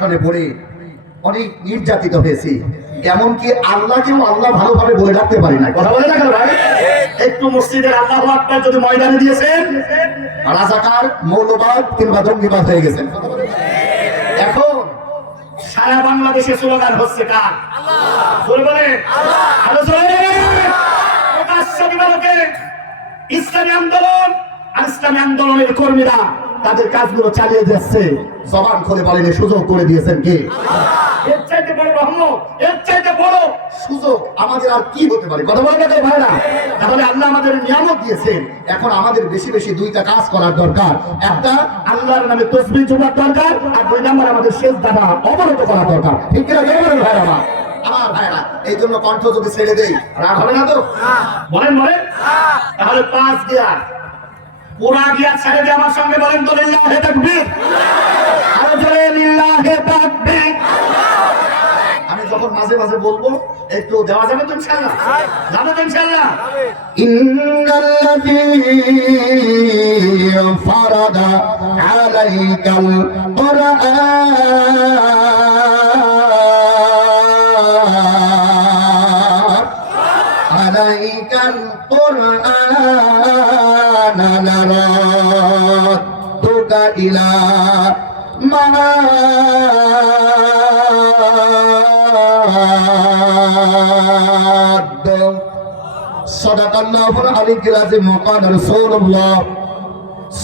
পড়ে অনেক নির্যাতিত হয়েছি, এমনকি আল্লাহকেও আল্লাহ ভালোভাবে বলে রাখতে পারি না। কথা বলে না কেন ভাই? একটু মসজিদের আল্লাহু আকবার যদি ময়দানে দিয়েছেন, রাজাকার, মৌলবাদ কিংবা জঙ্গিবাদ হয়ে গেছেন। এখন সারা বাংলাদেশে স্লোগান হচ্ছে কার? বলে ইসলামী আন্দোলন আর ইসলামী আন্দোলনের কর্মীরা তাদের কাজগুলো চালিয়ে যাচ্ছে। জবান খুলে বলেন, সুযোগ করে দিয়েছেন কে? এর চাইতে বড় রহমত, এর চাইতে বড় সুযোগ আমাদের আর কি হতে পারে? কথা বলে গেছে ভাইরা। তাহলে আল্লাহ আমাদের নিয়ামত দিয়েছেন, এখন আমাদের বেশি বেশি দুইটা কাজ করার দরকার। একটা, আল্লাহর নামে তাসবিহ জোগাড় দরকার, আর দুই নাম্বার আমাদের সেজদাটা অবনত করা দরকার। ঠিক কিনা বলেন ভাইরা? আমার ভাইরা, এই জন্য কণ্ঠ যদি ছেড়ে দেই রাগ হবে না তো? বলেন বলেন। তাহলে 5 গিয়ার, পুরা গিয়ার ছেড়ে দিয়ে আমার সঙ্গে বলেন তো লিল্লাহে তাকবীর। আরো জোরে লিল্লাহে তাকবীর। আমি যখন মাঝে মাঝে বলবো একটু দেওয়া যাবে তো ইনশাআল্লাহ? যাবে তো ইনশাআল্লাহ? ইন্নাল্লাযী ফারাদা আলাইকাল কুরআন আলাইকাল কুরআন লারাদুকা ইলা মা'আদ। সাদাকাল্লাহুল আলিয়্যুল আযীম। ওয়া ক্বালা রাসূলুল্লাহ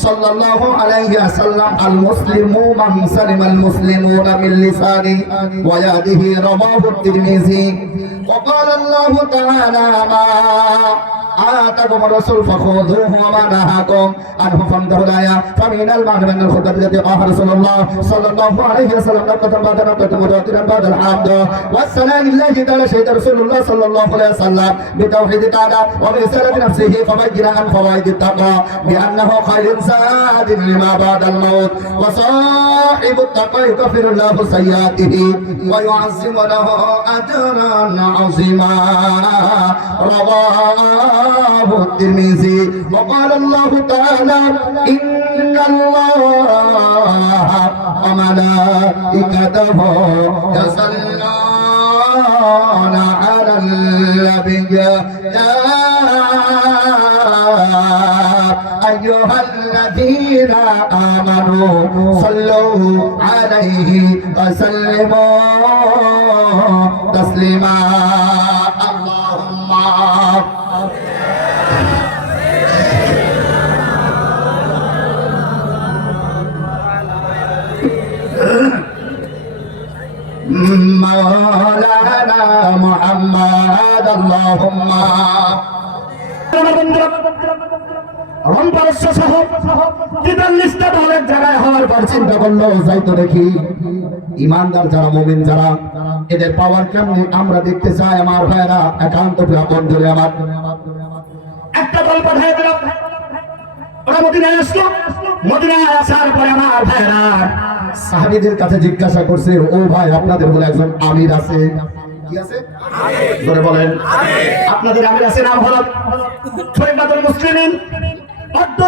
সাল্লাল্লাহু আলাইহি ওয়াসাল্লাম, আল মুসলিমু মান সালিমাল মুসলিমুনা মিন লিসানি ওয়া ইয়াদিহি। রাওয়াহু তিরমিজি। ওয়া ক্বালা আল্লাহু তাআলা মা آتاكم الرسول فخذوه وما نهاكم عنه فانتهوا الآية. فمن المعنى من الخطبة التي قال رسول الله صلى الله عليه وسلم نقطة بعد نقطة متواترا بعد الحمد والسلام لله تعالى شهد رسول الله صلى الله عليه وسلم بتوحيد تعالى وبرسالة نفسه فبين عن فوائد التقوى بأنه خير زاد لما بعد الموت وصاحب التقوى يكفر الله سيئاته ويعظم له أجرا عظيما. رواه الترمذي. وقال الله تعالى إن الله وملائكته يصلون على النبي يا أيها الذين آمنوا صلوا عليه وسلموا تسليما. اللهم مولانا محمد اللهم চিন্তা করলো যাইতো দেখি ইমানদার যারা, মুমিন যারা, এদের পাওয়ার কেমন আমরা দেখতে চাই। আমার ভাইরা একান্ত আপন জোরে আমার একটা দল পাঠিয়ে দিল, ওরা মদিনায় আসলো। মদিনায় আসার পরে আমার ভাইরা সাহাবীদের কাছে জিজ্ঞাসা করছে, ও ভাই আপনাদের বলে একজন আমির আছে, কি আছে? জোরে বলেন। আপনাদের আমির আছে, নাম হলো খলিফাতুল মুসলিমিন,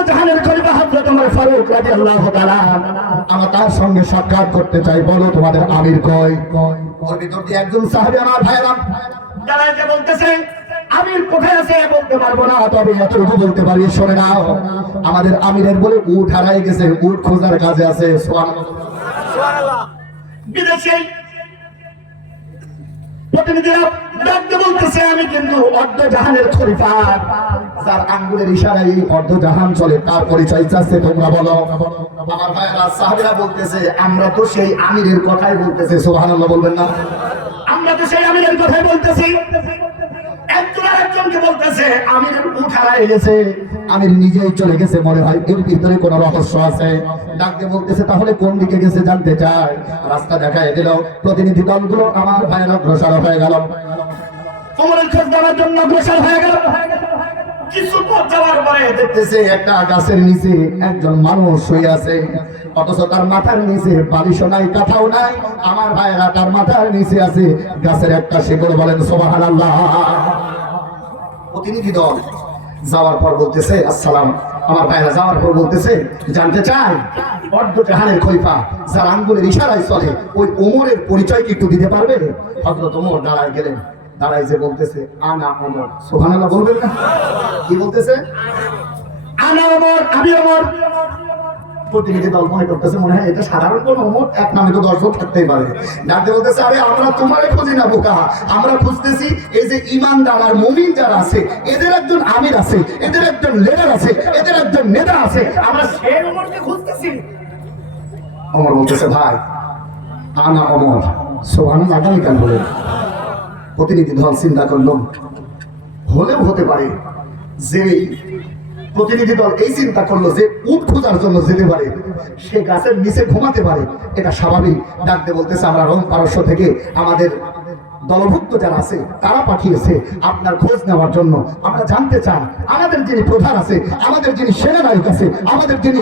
জাহানের খলিফা হযরত ওমর ফারুক রাদিয়াল্লাহু তাআলা। আমরা তার সঙ্গে সাক্ষাৎ করতে চাই, বলো তোমাদের আমির কয়? ওর ভিতর দিয়ে একজন সাহাবী আমার ভাইরা দাঁড়াইতে বলতেছে, আমির কোথায় আছে বলতে পারবো না, তবে এতটুকু বলতে পারি, শোনে নাও, আমাদের আমিরের বলে উট হারাই গেছে, উট খোঁজার কাজে আছে। সুবহানাল্লাহ। বিদেশে প্রতিনিধিরা ডাকতে বলতেছে, আমি কিন্তু অর্ধ জাহানের খলিফা, যার আঙ্গুলের ইশারায় এই অর্ধ জাহান চলে, তার পরিচয় চাচ্ছে, তোমরা বলো। আমার ভাইরা সাহাবীরা বলতেছে, আমরা তো সেই আমিরের কথাই বলতেছি। সুবহানাল্লাহ বলবেন না? আমরা তো সেই আমিরের কথাই বলতেছি। একজন আরেকজনকে বলতেছে, আমির উট হারাই গেছে, আমির নিজেই চলে গেছে, মনে হয় এর ভিতরে কোনো রহস্য আছে। ডাকতে বলতেছে, তাহলে কোন দিকে গেছে জানতে চাই। রাস্তা দেখায় দিল, প্রতিনিধি দলগুলো আমার ভাইরা অগ্রসর হয়ে গেল, ওমরের খোঁজ নেওয়ার জন্য অগ্রসর হয়ে গেল। কিছু পথ যাওয়ার পরে দেখতেছে একটা গাছের নিচে একজন মানুষ শুয়ে আছে, অথচ তার মাথার নিচে বালিশও নাই, কাঁথাও নাই। আমার ভাইরা তার মাথার নিচে আছে গাছের একটা শিকড়। বলেন সুবহানাল্লাহ। প্রতিনিধি দল যাওয়ার পর বলতেছে, আসসালাম আমার ভাইরা যাওয়ার পর বলতেছে, জানতে চাই অর্ধ জাহানের খলিফা যার আঙ্গুলের ইশারায় চলে ওই ওমরের পরিচয় কি একটু দিতে পারবে? হযরত ওমর দাঁড়ায় গেলেন, দাঁড়ায় যে বলতেছে, আনা ওমর। সুবহানাল্লাহ বলবেন না? কি বলতেছে? আনা ওমর, আমি ওমর। প্রতিনিধি দল মনে করতেছে মনে হয় এটা সাধারণ কোন ওমর, এক নামে তো 10 জন থাকতেই পারে। ডাকতে বলতেছে, আরে আমরা তোমারে খুঁজি না বোকা, আমরা খুঁজতেছি এই যে ঈমানদার আর মুমিন যারা আছে এদের একজন আমির আছে, এদের একজন লিডার আছে, এদের একজন নেতা আছে, আমরা সেই ওমরকে খুঁজতেছি। ওমর বলতেছে, ভাই আনা ওমর। সুবহানাল্লাহ কেন বলেন? প্রতিনিধি দল চিন্তা করল, হলেও হতে পারে যে প্রতিনিধি দল এই চিন্তা করলো যে উট খোঁজার জন্য যেতে পারে, সে গাছের নিচে ঘুমাতে পারে, এটা স্বাভাবিক। ডাকতে বলতেছে, আমরা রোম পারস্য থেকে আমাদের দলভুক্ত যারা আছে তারা পাঠিয়েছে আপনার খোঁজ নেওয়ার জন্য। আমরা জানতে চাই আমাদের যিনি প্রধান আছে, আমাদের যিনি সেনানায়ক আছে, আমাদের যিনি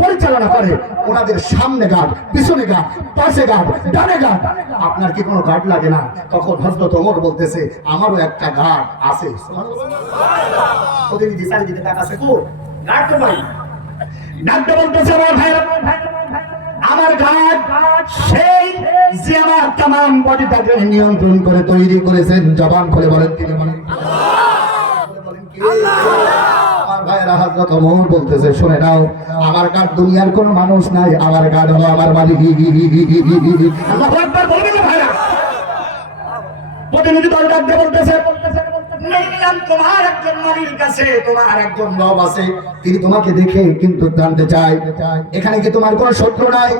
পরিচালনা করে, ওনাদের সামনে গার্ড, পিছনে গার্ড, পাশে গার্ড, ডানে গার্ড, আপনার কি কোনো গার্ড লাগে না? তখন হযরত ওমর বলতেছে, আমারও একটা গার্ড আছে। প্রতিনিধি চারিদিকে তাকাচ্ছে, কো গার্ড তো নাই। ডাকতে বলতেছে, আমার ভাইরা, আমার গার্ড সেই যে আমার তামাম বডিটাকে নিয়ন্ত্রণ করে তৈরি করেছেন। জবান খুলে বলেন তিনি বলেন আমার ভাইরা। হযরত ওমর বলতেছে, শুনে নাও, আমার গার্ড দুনিয়ার কোন মানুষ নাই, আমার গার্ড হলো আমার মালিক। আল্লাহু আকবার বলবেন না ভাইরা? প্রতিনিধি দল ডাকতে বলতেছে, তোমার একজন মালিক আছে, তোমার একজন রব আছে, তিনি তোমাকে দেখে কিন্তু জানতে চাই এখানে কি তোমার কোনো শত্রু নাই?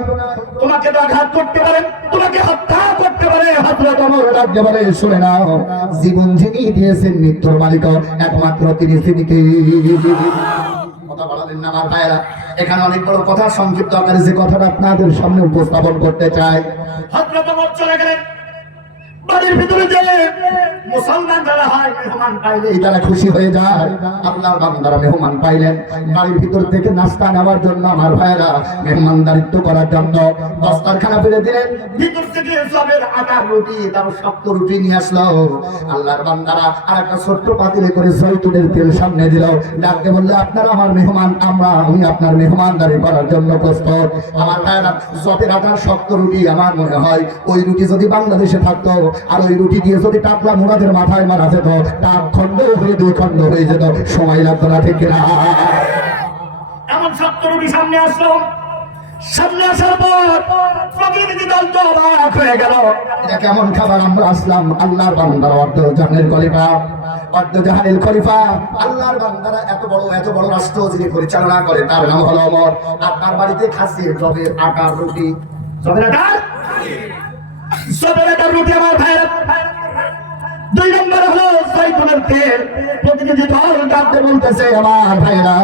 তোমাকে তো আঘাত করতে পারে, তোমাকে হত্যা করতে পারে। হযরত ওমর ডাকতে বলে, শুনে নাও, জীবন যিনি দিয়েছেন মৃত্যুর মালিক একমাত্র তিনি। কথা বলেন না আমার ভাইরা? এখানে অনেক বড় কথা, সংক্ষিপ্ত আকারে যে কথাটা আপনাদের সামনে উপস্থাপন করতে চাই। হযরত ওমর চলে গেলেন বাড়ির ভিতরে, যে মুসলমান যারা হয় মেহমান পাইলে তারা খুশি হয়ে যায়। আল্লাহর বান্দারা মেহমান পাইলেন, বাড়ির ভিতর থেকে নাস্তা নেওয়ার জন্য আমার ভাইরা মেহমানদারিত্ব করার জন্য দস্তরখানা পেরে দিলেন। ভিতর থেকে সবের আটা রুটি, তার শক্ত রুটি নিয়ে আসলো। আল্লাহর বান্দারা আর একটা ছোট্ট পাতিলে করে জয়তুনের তেল সামনে দিল। ডাকতে বললে, আপনারা আমার মেহমান, আমি আপনার মেহমানদারি করার জন্য প্রস্তুত। আমার ভাইরা, জবের আটার শক্ত রুটি, আমার মনে হয় ওই রুটি যদি বাংলাদেশে থাকতো আর ওই রুটি দিয়ে যদি টাকলা মুরাদের মাথায় মারা যেত, তার খন্ড হয়ে 2 খন্ড হয়ে যেত, সময় লাগতো না, ঠিক না? এমন শক্ত রুটি সামনে আসলো। সামনে আসার পর প্রতিনিধি দল তো অবাক হয়ে গেল, এটা কেমন খাবার আমরা আসলাম? আল্লাহর বান্দারা অর্ধ জাহানের খলিফা, অর্ধ জাহানের খলিফা, আল্লাহর বান্দারা এত বড় রাষ্ট্র যিনি পরিচালনা করে তার নাম হলো ওমর। আপনার বাড়িতে খাসির জবের আটার রুটি, জবের আটার রুটি আমার ভাইরা। 2 নম্বর হলো জয়তুনের তেল। প্রতিনিধি দল ডাকতে বলতেছে, আমার ভাইরা,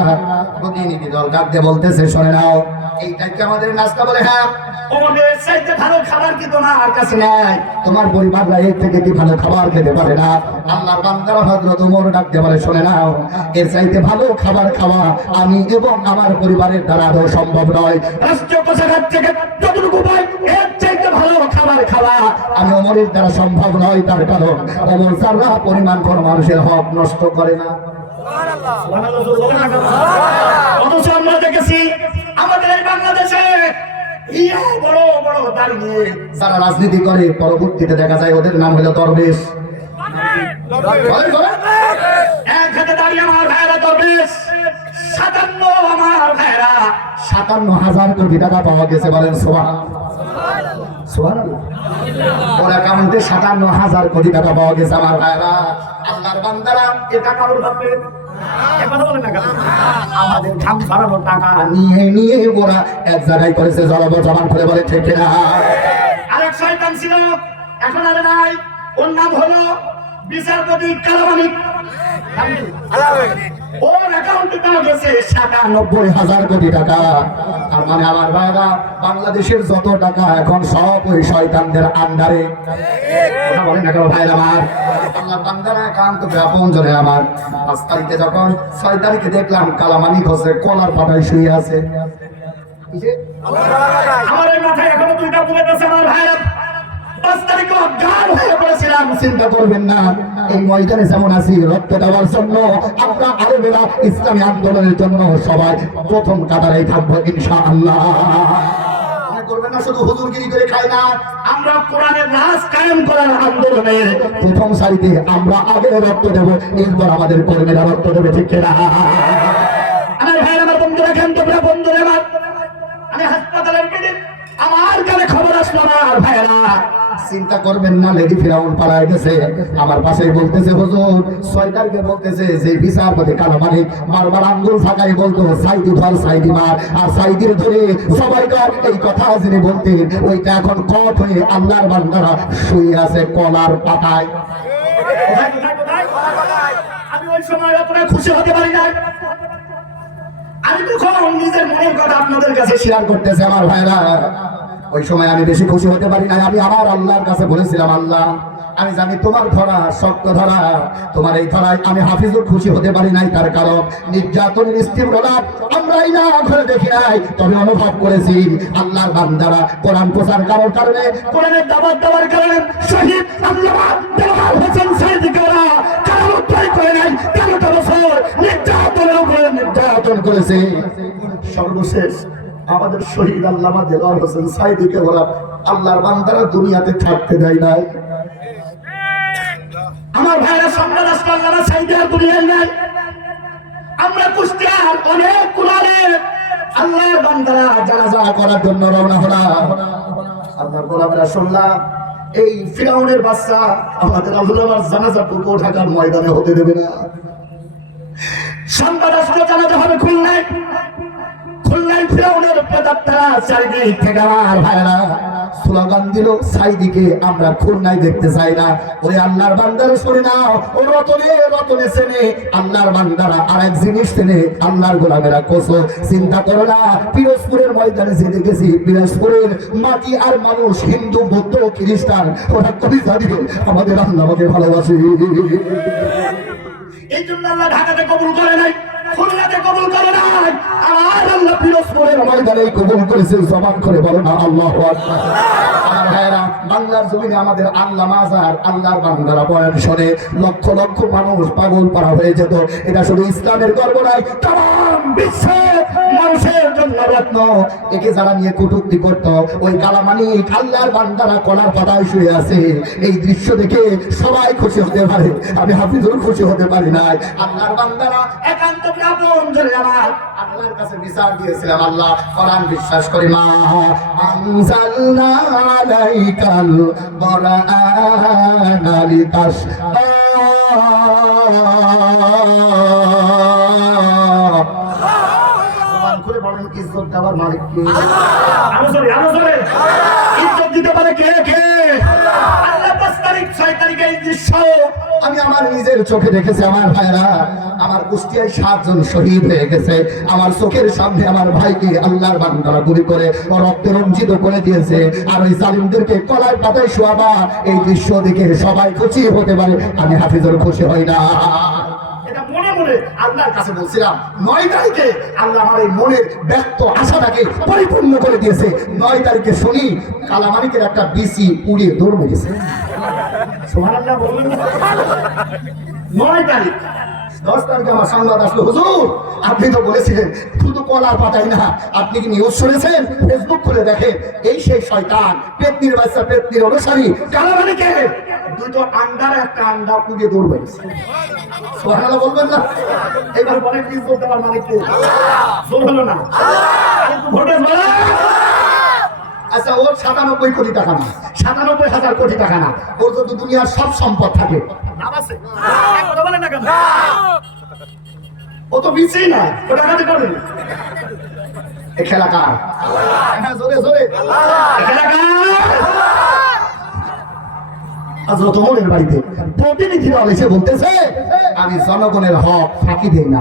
প্রতিনিধি দল ডাকতে বলতেছে, শুনে নাও, এইটাই কি আমাদের নাস্তা? বলে, হ্যাঁ। ওমরের চাইতে ভালো খাবার কি তোমার কাছে নাই? তোমার পরিবাররা এর থেকে কি ভালো খাবার খেতে পারে না? আল্লাহর বান্দারা হযরত ওমর ডাকতে বলে, শুনে নাও, এর চাইতে ভালো খাবার খাওয়া আমি এবং আমার পরিবারের দ্বারা আদৌ সম্ভব নয়। রাষ্ট্রীয় কোষাগার থেকে যতটুকু পাই এর চাইতে ভালো খাবার খাওয়া আমি ওমরের দ্বারা সম্ভব নয়। তার কারণ ওমর সারা পরিমাণ কোন মানুষের হক নষ্ট করে না। অথচ আমরা দেখেছি আমাদের এই বাংলাদেশে বড় বড় দাড়ি নিয়ে যারা রাজনীতি করে, পরবর্তীতে দেখা যায় ওদের নাম হলো দরবেশ। এক হাতে দাঁড়িয়ে আমার ভাইরা দরবেশ, 57 আমার ভাইরা 57,000 কোটি টাকা পাওয়া গেছে। বলেন সুবহানাল্লাহ। ওর অ্যাকাউন্টে 57,000 কোটি টাকা পাওয়া গেছে আমার ভাইরা। আল্লাহর বান্দারা এ টাকা ওর বাপের, আমাদের ঘাম ছড়ানো টাকা নিয়ে ওরা এক জায়গায় করেছে। জবান খুলে বলে, ঠিক না? আরেক শয়তান ছিল, এখন আর নাই, ওর নাম হলো বিচারপতি কালামানিক। ওর অ্যাকাউন্টে পাওয়া গেছে 97,000 কোটি টাকা। আর মানে আমার ভাইরা, বাংলাদেশের যত টাকা এখন সব ওই শয়তানদের আন্ডারে। বলেন না ভাইরা আমার? আল্লাহর বান্দারা একান্ত আপন জনে আমার। 5 তারিখে যখন 6 তারিখে দেখলাম কালামানিক হচ্ছে কলার পাতায় শুয়ে আছে। আমার এই মাথায় এখনো 2টা বুলেট আছে আমার ভাইরা। 5 তারিখে অজ্ঞান হয়ে পড়েছিলাম। চিন্তা করবেন না, এই ময়দানে যেমন আছি রক্ত দেওয়ার জন্য, আমরা আরবেরা ইসলামী আন্দোলনের জন্য সবাই প্রথম কাতারেই থাকবো ইনশাআল্লাহ। করবেন না শুধু হুজুরগিরি করে খাই না, আমরা কোরআনের রাজ কায়েম করার আন্দোলনে প্রথম সারিতে আমরা আগে রক্ত দেব, এরপর আমাদের কর্মীরা রক্ত দেবে, ঠিক কিনা? আমার ভাই, আমার বন্ধুরা, তোমরা বন্ধুরা আমার, আমি হাসপাতালের বেডে আমার কানে খবর আসলো আমার ভাইরা, চিন্তা করবেন না লেডি ফিরাউন পালায় গেছে। আমার পাশেই বলতেছে হুজুর 6 তারিখে বলতেছে যে বিচারপতি কালো মালিক বারবার আঙ্গুল ফাঁকাই বলতো সাইদি ধর সাইদি মার, আর সাইদির ধরে সবাই এই কথা যিনি বলতেন ওইটা এখন কট হয়ে আল্লাহর বান্দারা শুয়ে আছে কলার পাতায়। আমি ওই সময় অতটা খুশি হতে পারি না। আমি তখন নিজের মনের কথা আপনাদের কাছে শেয়ার করতেছি আমার ভাইরা। ওই সময় আমি বেশি খুশি হতে পারি না। আমি আমার আল্লাহর কাছে বলেছিলাম, আল্লাহ আমি জানি তোমার ধরা শক্ত ধরা, তোমার এই ধরায় আমি হাফিজুর খুশি হতে পারি নাই। তার কারণ নির্যাতনের স্থিরতা আমরাই না ঘরে দেখি নাই, তবে অনুভব করেছি আল্লাহর বান্দারা কোরআন প্রচার করার কারণে, কোরআনের দাওয়াত দেওয়ার কারণে শহীদ আল্লামা দেওয়ার হোসেন সাইদিকে ওরা কারারুদ্ধ করে নাই। 13টা বছর নির্যাতনের উপরে নির্যাতন করেছে। সর্বশেষ আমাদের শহীদ আল্লামা দেওয়ার হোসেন সাইদিকে ওরা আল্লাহর বান্দারা দুনিয়াতে থাকতে দেয় নাই। আমার ভাইরা সামনে রাস্তা আল্লামা সাইদি আর দুনিয়ায় নাই। আমরা কুষ্টিয়ার অনেক কুলারের আল্লাহর বান্দারা জানাজা করার জন্য রওনা হলাম। আল্লাহর গোলামেরা শুনলাম এই ফিরাউনের বাচ্চা আমাদের আল্লামার জানাজা পুরো ঢাকার ময়দানে হতে দেবে না। সংবাদ আসলে জানাতে হবে খুলনায়। খুলনায় ফিরাউনের প্রেতাত্মারা চারিদিক থেকে আমার ভাইরা স্লোগান দিল সাইদিকে আমরা খুলনায় দেখতে চাই না। ওই আল্লাহর বান্দারা শুনে নাও, ও রতনে রতনে চেনে আল্লাহর বান্দারা আরেক জিনিস চেনে, আল্লাহর গোলামেরা কোসো। চিন্তা করো না, পিরোজপুরের ময়দানে যে দেখেছি পিরোজপুরের মাটি আর মানুষ, হিন্দু বৌদ্ধ খ্রিস্টান, ওরা কবি জানিও আমাদের আল্লাহ আমাকে ভালোবাসে। এই জন্য আল্লাহ ঢাকাতে কবুল করে নাই, খুলনাতে কবুল করে নাই, আমার আল্লাহ পিরোজপুরের ময়দানে কবুল করেছে। জবান করে বলো না আল্লাহু আকবার। আমার ভাইরা, বাংলার জমিনে আমাদের আল্লাহ মাজার আল্লাহর বান্দারা বয়ান শুনে লক্ষ লক্ষ মানুষ পাগল পারা হয়ে যেত। এটা শুধু ইসলামের গর্ব নয়, তাম বিশ্বের মানুষের জন্য রত্ন। একে যারা নিয়ে কটূক্তি করত, ওই কালামানিক আল্লাহর বান্দারা কলার পাতায় শুয়ে আছে। এই দৃশ্য দেখে সবাই খুশি হতে পারে, আমি হাফিজুর খুশি হতে পারি নাই। আল্লাহর বান্দারা একান্ত আপন জন্য আমার আল্লাহর কাছে বিচার দিয়েছিলাম, আল্লাহ কোরআন বিশ্বাস করি মা আনজালনা আলাইকাল কোরআন লিতাশকা। করে বলেন ইজ্জত দেওয়ার মালিক কে? আল্লাহ। ইজ্জত দিতে পারে কে? কে? আল্লাহ। 5 তারিখ 6 তারিখে এই দৃশ্য আমি আমার নিজের চোখে দেখেছি। আমার ভাইরা, আমার কুষ্টিয়ায় 7 জন শহীদ হয়ে গেছে। আমার চোখের সামনে আমার ভাইকে আল্লাহর বান্দারা গুলি করে রক্তে রঞ্জিত করে দিয়েছে। আর ওই জালিমদেরকে কলার পাতায় শোয়াবা, এই দৃশ্য দেখে সবাই খুশি হতে পারে, আমি হাফিজুর খুশি হই না। এটা মনে মনে আল্লাহর কাছে বলছিলাম। 9 তারিখে আল্লাহ আমার এই মনের ব্যক্ত আশাটাকে পরিপূর্ণ করে দিয়েছে। 9 তারিখে শুনি কালামানিকের একটা বিসি উড়িয়ে দৌড় মেরেছে। সুবহানাল্লাহ বলবেন না? 9 তারিখ। 10 তারিখে আমার সংবাদ আসলো, হুজুর আপনি তো বলেছিলেন শুধু কলার পাতাই না, আপনি কি নিউজ শুনেছেন? ফেসবুক খুলে দেখেন, এই সেই শয়তান পেতনির বাচ্চা, পেতনির অনুসারী কালামানিকে 2টো আন্ডার একটা আন্ডা পুড়িয়ে দৌড় মেরেছে। সুবহানাল্লাহ বলবেন না? এবার বলে প্লিজ বলতে পার মালিক কে? জোর হলো না? ভোটে আচ্ছা, ওর 97 কোটি টাকা না, 97,000 কোটি টাকা না, ওর যদি দুনিয়ার সব সম্পদ থাকে, ও তো বিচি না, ও টাকাতে করবে। এ খেলা কার? জোরে জোরে খেলা কার? যতমনের বাড়িতে প্রতিনিধি দল এসে বলতেছে আমি জনগণের হক ফাঁকি দেই না।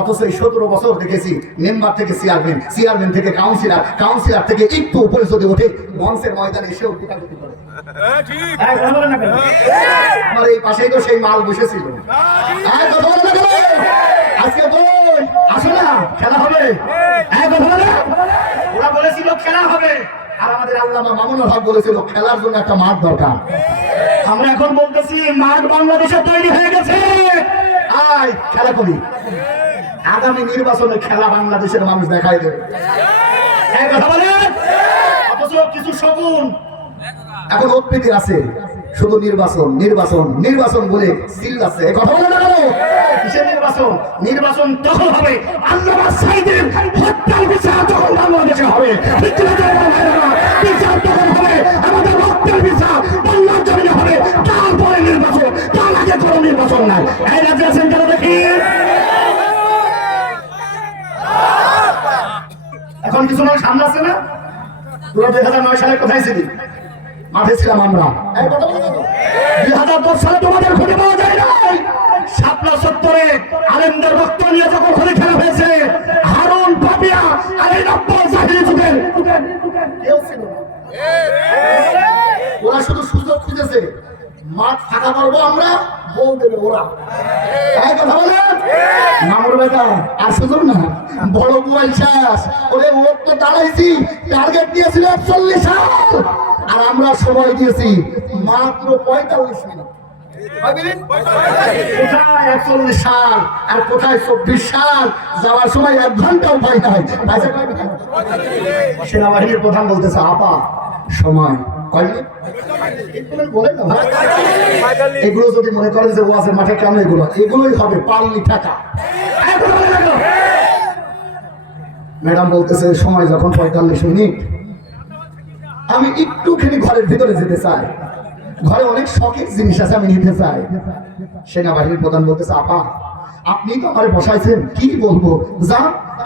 অথচ এই 17 বছর দেখেছি মেম্বার থেকে চেয়ারম্যান, চেয়ারম্যান থেকে কাউন্সিলর, কাউন্সিলর থেকে একটু উপরে যদি ওঠে মঞ্চের ময়দানে এসেও পিটাপিটি করে। আমার এই পাশেই তো সেই মাল বসেছিল। আজকে আসো না, খেলা হবে। ওরা বলেছিল খেলা হবে, আর আমাদের আল্লামা মামুনুল হক বলেছিল খেলার জন্য একটা মাঠ দরকার। আমরা এখন বলতেছি মাঠ বাংলাদেশে তৈরি হয়ে গেছে, আয় খেলা করি। আগামী নির্বাচনে খেলা বাংলাদেশের মানুষ দেখাই দেবে। এই কথা বলেন। অথচ কিছু শগুন এখন উৎপীতি আছে, শুধু নির্বাচন নির্বাচন নির্বাচন বলে চিল্লাচ্ছে। এই কথা বলে না কেন? কিসের নির্বাচন? নির্বাচন তখন হবে আল্লামা সাইদের হত্যার বিচার তখন বাংলাদেশে হবে, বিচার তখন হবে আমাদের রক্তের বিচার বাংলার জমিনে হবে, তারপরে নির্বাচন, তার আগে কোনো নির্বাচন নাই। এই রাজ্যে আছেন কেন দেখি? এখন কিছু মানুষ সামনে আছে না? তোরা 2009 সালে কোথায় ছিলি? মাঠে ছিলাম আমরা। 2010 সালে তোমাদের খুঁজে পাওয়া যায় নাই। শাপলা চত্বরে আলেমদের রক্ত নিয়ে যখন খুঁজে খেলা হয়েছে, হারুন পাপিয়া আর এই রব্বল জাহিরি যুগের কেউ ছিল না। ওরা শুধু সুযোগ খুঁজেছে, মাঠ ফাঁকা করবো আমরা, বল দেবে ওরা। এই কথা বলেন। মামুর বেটা আর সুযোগ না, বড় বুয়াই শেষ। ওরে ওর তো দাঁড়াইছি, টার্গেট দিয়েছিল 41 সাল, আর আমরা সময় দিয়েছি মাত্র 45 মিনিট। কোথায় 41 সাল আর কোথায় 24 সাল? যাওয়ার সময় 1 ঘন্টাও পাই নাই। সেনাবাহিনীর প্রধান বলতেছে আপা সময় এগুলো যদি মনে করেন যে ওয়াজের মাঠে কেন এগুলো, এগুলোই হবে পাল্লি টাকা। ম্যাডাম বলতেছে সময় যখন 45 মিনিট, আমি একটুখানি ঘরের ভিতরে যেতে চাই, ঘরে অনেক শখের জিনিস আছে আমি নিতে চাই। সেনাবাহিনীর প্রধান বলতেছে আপা আপনি তো আমারে বসাইছেন, কি বলবো যা,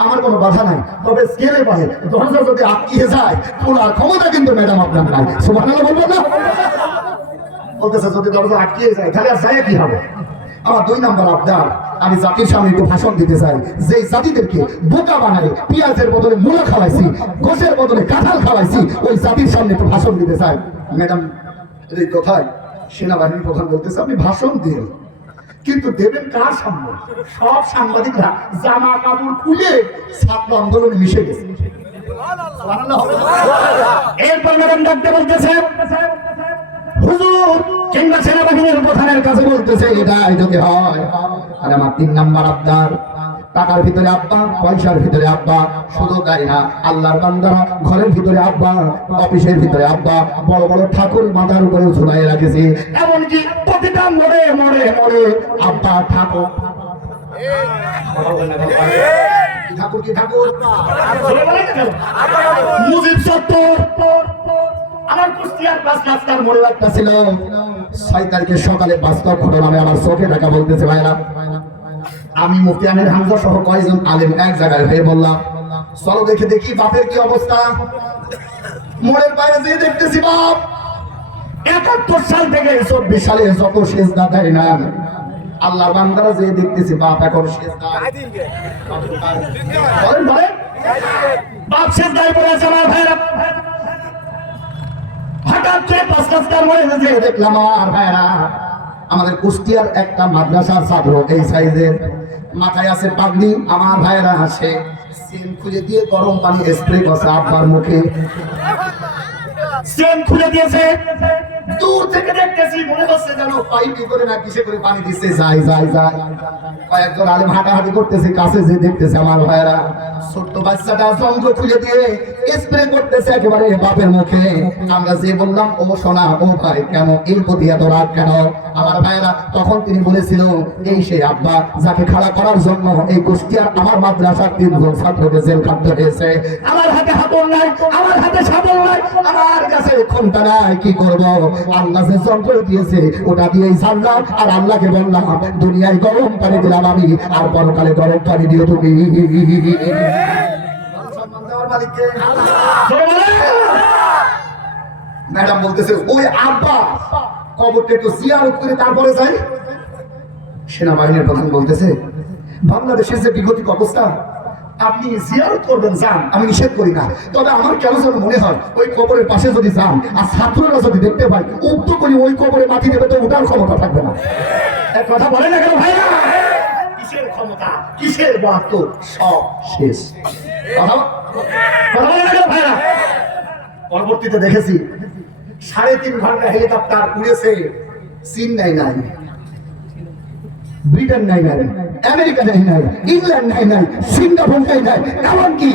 আমার কোনো বাধা নাই, তবে স্কেলে পারে দরজা যদি আটকিয়ে যায় খোলার ক্ষমতা কিন্তু ম্যাডাম আপনার নাই। সুবহানাল্লাহ বলবো না? বলতেছে যদি দরজা আটকিয়ে যায় তাহলে আর যায় কি হবে? আমার 2 নম্বর আবদার, আমি জাতির সামনে একটু ভাষণ দিতে চাই। যে জাতিদেরকে বোকা বানায় পেঁয়াজের বদলে মূলা খাওয়াইছি, গোশের বদলে কাঁঠাল খাওয়াইছি, ওই জাতির সামনে একটু ভাষণ দিতে চাই। ম্যাডাম এই কথায় সেনাবাহিনীর প্রধান বলতেছে আপনি ভাষণ দিন, কিন্তু দেবেন কার সামনে? সব সাংবাদিকরা জামা কাপড় খুলে ছাত্র আন্দোলনে মিশে গেছে। এরপর ম্যাডাম ডাকতে বলতেছে হুজুর কিংবা সেনাবাহিনীর প্রধানের কাছে বলতেছে এটাই যদি হয়। আর আমার 3 নম্বর আবদার, টাকার ভিতরে আব্বা, পয়সার ভিতরে আব্বা, শুধু তাই না আল্লাহর বান্দারা ঘরের ভিতরে আব্বা, অফিসের ভিতরে আব্বা, বড় বড় ঠাকুর মাথার উপরে ঝুলাই রাখেছি, এমনকি প্রতিটা মোড়ে মোড়ে মোড়ে আব্বা ঠাকুর। ঠাকুর কি ঠাকুর? মুজিব চত্বর। আমার কুষ্টিয়ার 5 রাস্তার মোড়ে একটা ছিল, 6 তারিখের সকালে বাস্তব ঘটনা আমি আমার চোখে দেখা বলতেছে ভাইরা। আমি মুফতি আমির হামজা সহ কয়েকজন আলেম এক জায়গায় হয়ে বললাম চলো দেখে দেখি বাপের কি অবস্থা। মোড়ের বাইরে যেয়ে দেখতেছি বাপ 71 সাল থেকে 24 সালে যত সেজদা দেয় না আল্লাহর বান্দারা যেয়ে দেখতেছি বাপ এখন সেজদা বলেন বলেন বাপ সেজদায় পড়ে আছে। আমার ভাইরা হঠাৎ করে 5 রাস্তার মোড়ে যেয়ে দেখলাম আর ভাইরা আমাদের কুষ্টিয়ার একটা মাদ্রাসার ছাত্র এই সাইজের, মাথায় আছে পাগড়ি। আমার ভাইরা আসে সেন খুলে দিয়ে গরম পানি স্প্রে করছে আব্বার মুখে, সেন খুলে দিয়েছে। দূর থেকে দেখতেছি মনে হচ্ছে যেন পাইপে করে না কিসে করে পানি দিচ্ছে। যাই যাই যাই কয়েকজন আলেম হাঁটাহাঁটি করতেছে, কাছে যে দেখতেছে আমার ভাইরা ছোট্ট বাচ্চাটা যন্ত্র খুলে দিয়ে স্প্রে করতেছে একেবারে বাপের মুখে। আমরা যে বললাম ও সোনা ও ভাই কেন এর প্রতি এত রাগ কেন? আমার ভাইরা তখন তিনি বলেছিল এই সেই আব্বা যাকে খাড়া করার জন্য এই কুষ্টিয়ার আমার মাদ্রাসার 3 জন ছাত্রকে জেল খাটতে হয়েছে। আমার হাতে হাতল নাই, আমার হাতে শাবল নাই, আমার কাছে ক্ষমতা নাই, কি করব? আল্লাহ যে যন্ত্র দিয়েছে ওটা দিয়েই ছাড়লাম। আর আল্লাহকে বললাম দুনিয়ায় গরম পানি দিলাম আমি, আর পরকালে গরম পানি দিও তুমি। ম্যাডাম বলতেছে ওই আব্বা কবরটা একটু জিয়ারত করে তারপরে যাই। সেনাবাহিনীর প্রধান বলতেছে বাংলাদেশের যে বিগতিক অবস্থা আপনি জিয়ারত করবেন যান, আমি নিষেধ করি না, তবে আমার কেন যেন মনে হয় ওই কবরের পাশে যদি যান আর ছাত্ররা যদি দেখতে পাই উক্ত করি ওই কবরে মাটি দেবে তো ওটার ক্ষমতা থাকবে না। এক কথা বলে না কেন ভাইয়া? কিসের ক্ষমতা, কিসের বাহাত্তর, সব শেষ। কথা বলে না কেন ভাইয়া? পরবর্তীতে দেখেছি 3.5 ঘন্টা হেলিকপ্টার উড়েছে, চীন নাই, ব্রিটেন নাই, আমেরিকা নাই, ইংল্যান্ড নাই, সিঙ্গাপুর নাই, এমনকি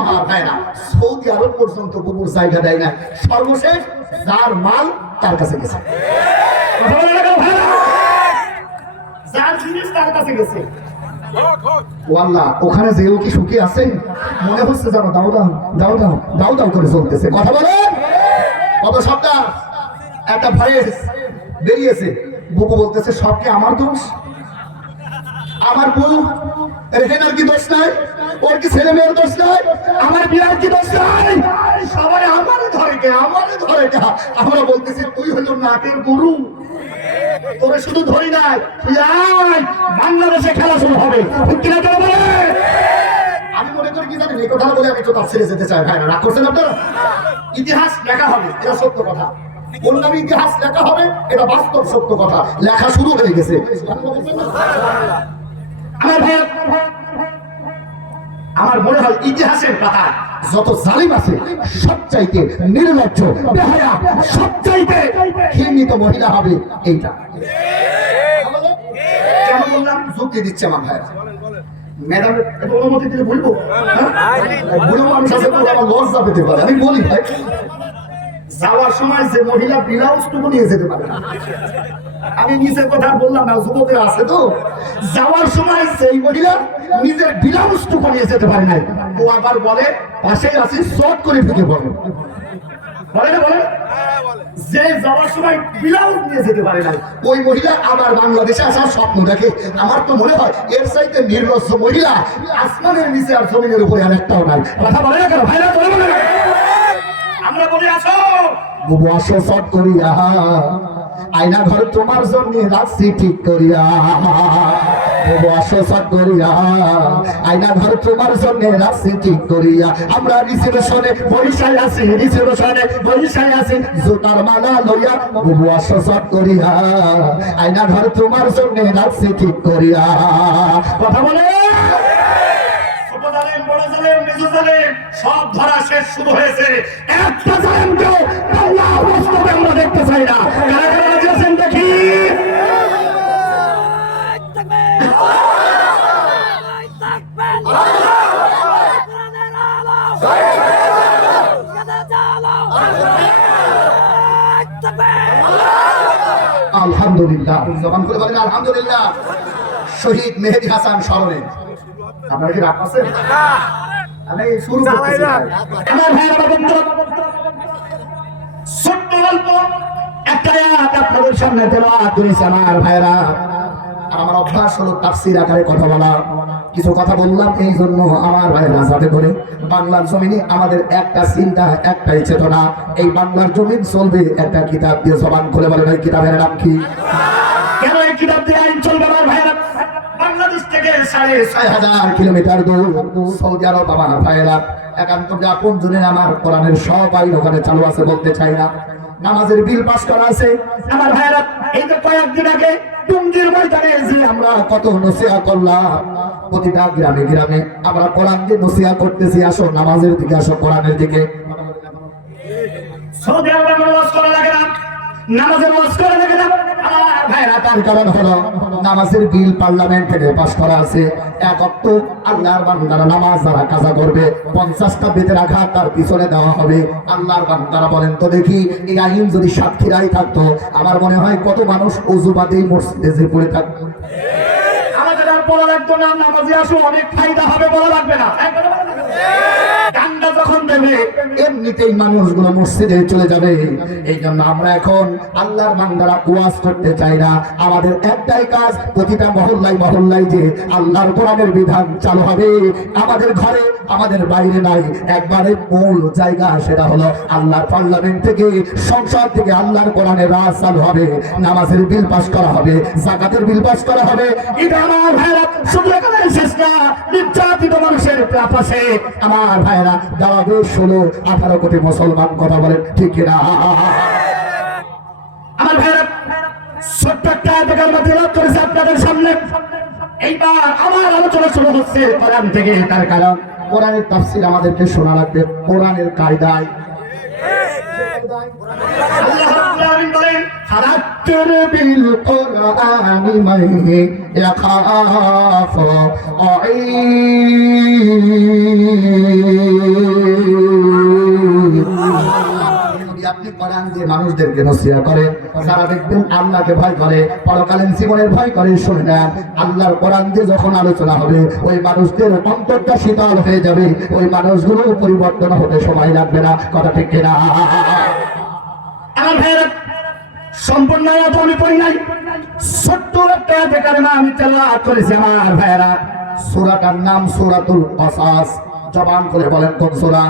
আমার ভাইরা সৌদি আরব পর্যন্ত বুবুর জায়গা দেয় না। সর্বশেষ যার মাল তার কাছে গেছে, যার জিনিস তার কাছে গেছে। ওয়াল্লাহ ওখানে যেও কি সুখী আছে মনে হচ্ছে যেন দাও দাও দাও দাও দাও দাও করে চলতেছে। কথা বলেন কত সপ্তাহ একটা ভয়েস বেরিয়েছে, বুবু বলতেছে সব কি আমার দোষ, আমার বউ রেহেনার কি দোষ নাই, ওর কি ছেলে মেয়ের দোষ নাই, আমার বিয়ার কি দোষ নাই, সবাই আমারে ধরে কে, আমারে ধরে কে। আমরা বলতেছি তুই হলো নাটের গরু, তোরে শুধু ধরি নাই, তুই আয় বাংলাদেশে খেলা শুরু হবে। আমি মনে করি কি জানেন, এই কথা বলে আমি তো তার ছেড়ে যেতে চাই। ভাই রাগ করছেন আপনারা? ইতিহাস লেখা হবে, এটা সত্য কথা। অন্যান্য ইতিহাস লেখা হবে, এটা বাস্তব সত্য কথা। লেখা শুরু হয়ে গেছে। আমার মনে হয় ইতিহাসের পাতা যত জালিম আছে সবচাইতে নির্লজ্জ বেহায়া সবচাইতে ঘৃণিত মহিলা হবে এইটা। কেন বললাম? যুক্তি দিচ্ছে আমার ভাইরা। ম্যাডাম অনুমতি দিলে বলবো, বুড়ো মানুষ আছে আমার লজ্জা পেতে পারে, আমি বলি ভাই যাওয়ার সময় যে মহিলা ব্লাউজটুকু নিয়ে যেতে পারে না, আমি নিজের কথা বললাম না, যুবকের আছে তো, যাওয়ার সময় সেই মহিলা নিজের ব্লাউজটুকু নিয়ে যেতে পারে না, ও আবার বলে পাশে আছি শর্ট করে ঢুকে পড়ে, বলে না বলে, যে যাওয়ার সময় ব্লাউজ নিয়ে যেতে পারে না ওই মহিলা আবার বাংলাদেশে আসার স্বপ্ন দেখে। আমার তো মনে হয় এর চাইতে নির্লজ্জ মহিলা আসমানের নিচে আর জমিনের উপরে আর একটাও নাই। কথা বলে না কেন ভাইরা? বলে না আমরা বলে আসো বুবু আসো শর্ট করিয়া, আয়না ঘর তোমার জন্য রাখছি ঠিক করিয়া, বুবু আসো শর্ট করিয়া, আয়না ঘর তোমার জন্য রাখছি ঠিক করিয়া। আমরা রিসেপশনে বৈশাই আছি, রিসেপশনে বৈশাই আছি জুতার মালা লইয়া, বুবু আসো শর্ট করিয়া, আয়না ঘর তোমার জন্য রাখছি ঠিক করিয়া। কথা বলে সব ধরা শেষ শুরু হয়েছে, একটা জালেমকেও আল্লাহ বাস্তবে আমরা দেখতে চাই না। কারা কারা রাজি আছেন দেখি? আলহামদুলিল্লাহ, জবান করে বলেন আলহামদুলিল্লাহ। শহীদ মেহেদী হাসান স্মরণে আপনারা কি রাগ আছেন? আমি শুরু করতেছি। আমার ভাইরা বন্ধু, ছোট্ট গল্প একটা আপনাদের সামনে তেলাওয়াত করেছি আমার ভাইরা। আর আমার অভ্যাস হলো তাফসীর আকারে কথা বলা। কিছু কথা বললাম এই জন্য আমার ভাইরা যাতে করে বাংলার জমিনে আমাদের একটা চিন্তা, একটাই চেতনা, এই বাংলার জমিন চলবে একটা কিতাব দিয়ে। জবান খুলে বলেন এই কিতাবের নাম কি? কেন এই কিতাব দিয়ে আইন চলবে আমার ভাইরা? বাংলাদেশ থেকে ৬,৫০০ কিলোমিটার দূর সৌদি আরব আমার ভাইয়েরা, একান্ত আপন জনে আমার কোরআনের সব আইন ওখানে চালু আছে বলতে চাই না। নামাজের বিল পাস করা আছে আমার ভাইয়েরা। এই তো কয়েকদিন আগে টুঙ্গির ময়দানে যে আমরা কত নসিহত করলাম, প্রতিটা গ্রামে গ্রামে আমরা কোরআন দিয়ে নসিহত করতেছি, আসো নামাজের দিকে, আসো কোরআনের দিকে। সৌদি আরবে নামাজ করা লাগে না, নামাজের ওয়াজ করা লাগে না আমার ভাইরা। তার কারণ হলো নামাজের বিল পার্লামেন্ট থেকে পাস করা আছে। এক ওয়াক্ত আল্লাহর বান্দারা নামাজ যারা কাজা করবে 50টা বেতের আঘাত তার পিছনে দেওয়া হবে। আল্লাহর বান্দারা বলেন তো দেখি, এই আইন যদি সাতক্ষীরায় থাকতো আমার মনে হয় কত মানুষ ওযু বাদেই মসজিদে যে পড়ে থাকতো। আমাদের আর বলা লাগতো না নামাজে আসো, অনেক ফায়দা হবে, বলা লাগবে না। ডান্ডা যখন দেবে এমনিতেই মানুষগুলো মসজিদে চলে যাবে। এই জন্য আমরা এখন আল্লাহর বান্দারা ওয়াজ করতে চাই না। আমাদের একটাই কাজ, প্রতিটা মহল্লায় মহল্লায় যে আল্লাহর কোরআনের বিধান চালু হবে। আমাদের ঘরে, আমাদের বাইরে নাই, একবারে মূল জায়গা, সেটা হলো আল্লাহর পার্লামেন্ট থেকে, সংসদ থেকে আল্লাহর কোরআনের রাজ চালু হবে। নামাজের বিল পাস করা হবে, যাকাতের বিল পাস করা হবে। এটা আমার ভাইরা শুধু এখানে শেষ না, নির্যাতিত মানুষের পাশে আমার ভাইরা দাঁড়াবে 16-18 কোটি মুসলমান। কথা বলেন ঠিক কিনা? আমার ভাইরা ছোট্ট একটা আয়াত তিলাওয়াত করেছে আপনাদের সামনে। এইবার আমার আলোচনা শুরু হচ্ছে কোরআন থেকে। তার কারণ কোরআনের তাফসীর আমাদেরকে শোনা লাগবে কোরআনের কায়দায়। আল্লাহ রাব্বুল আলামিন বলেন ফারাত্তির বিল কুরআনি মান ইয়াখাফু আপনি কোরআন দিয়ে মানুষদেরকে নসিহত করেন, যারা দেখবেন আল্লাহকে ভয় করে, পরকালীন জীবনের ভয় করে, শুনে নেন আল্লাহর কোরআন দিয়ে যখন আলোচনা হবে ওই মানুষদের অন্তরটা শীতল হয়ে যাবে, ওই মানুষগুলো পরিবর্তন হতে সময় লাগবে না। কথা ঠিক কিনা? আমার ভাইয়েরা, সম্পূর্ণ আয়াত আমি পড়ি নাই, ছোট্ট একটা আয়াতে কারিমা আমি তেলাওয়াত করেছি। আমার ভাইয়েরা, সূরাটার নাম সূরাতুল কসাস। জবান করে বলেন কোন সূরা?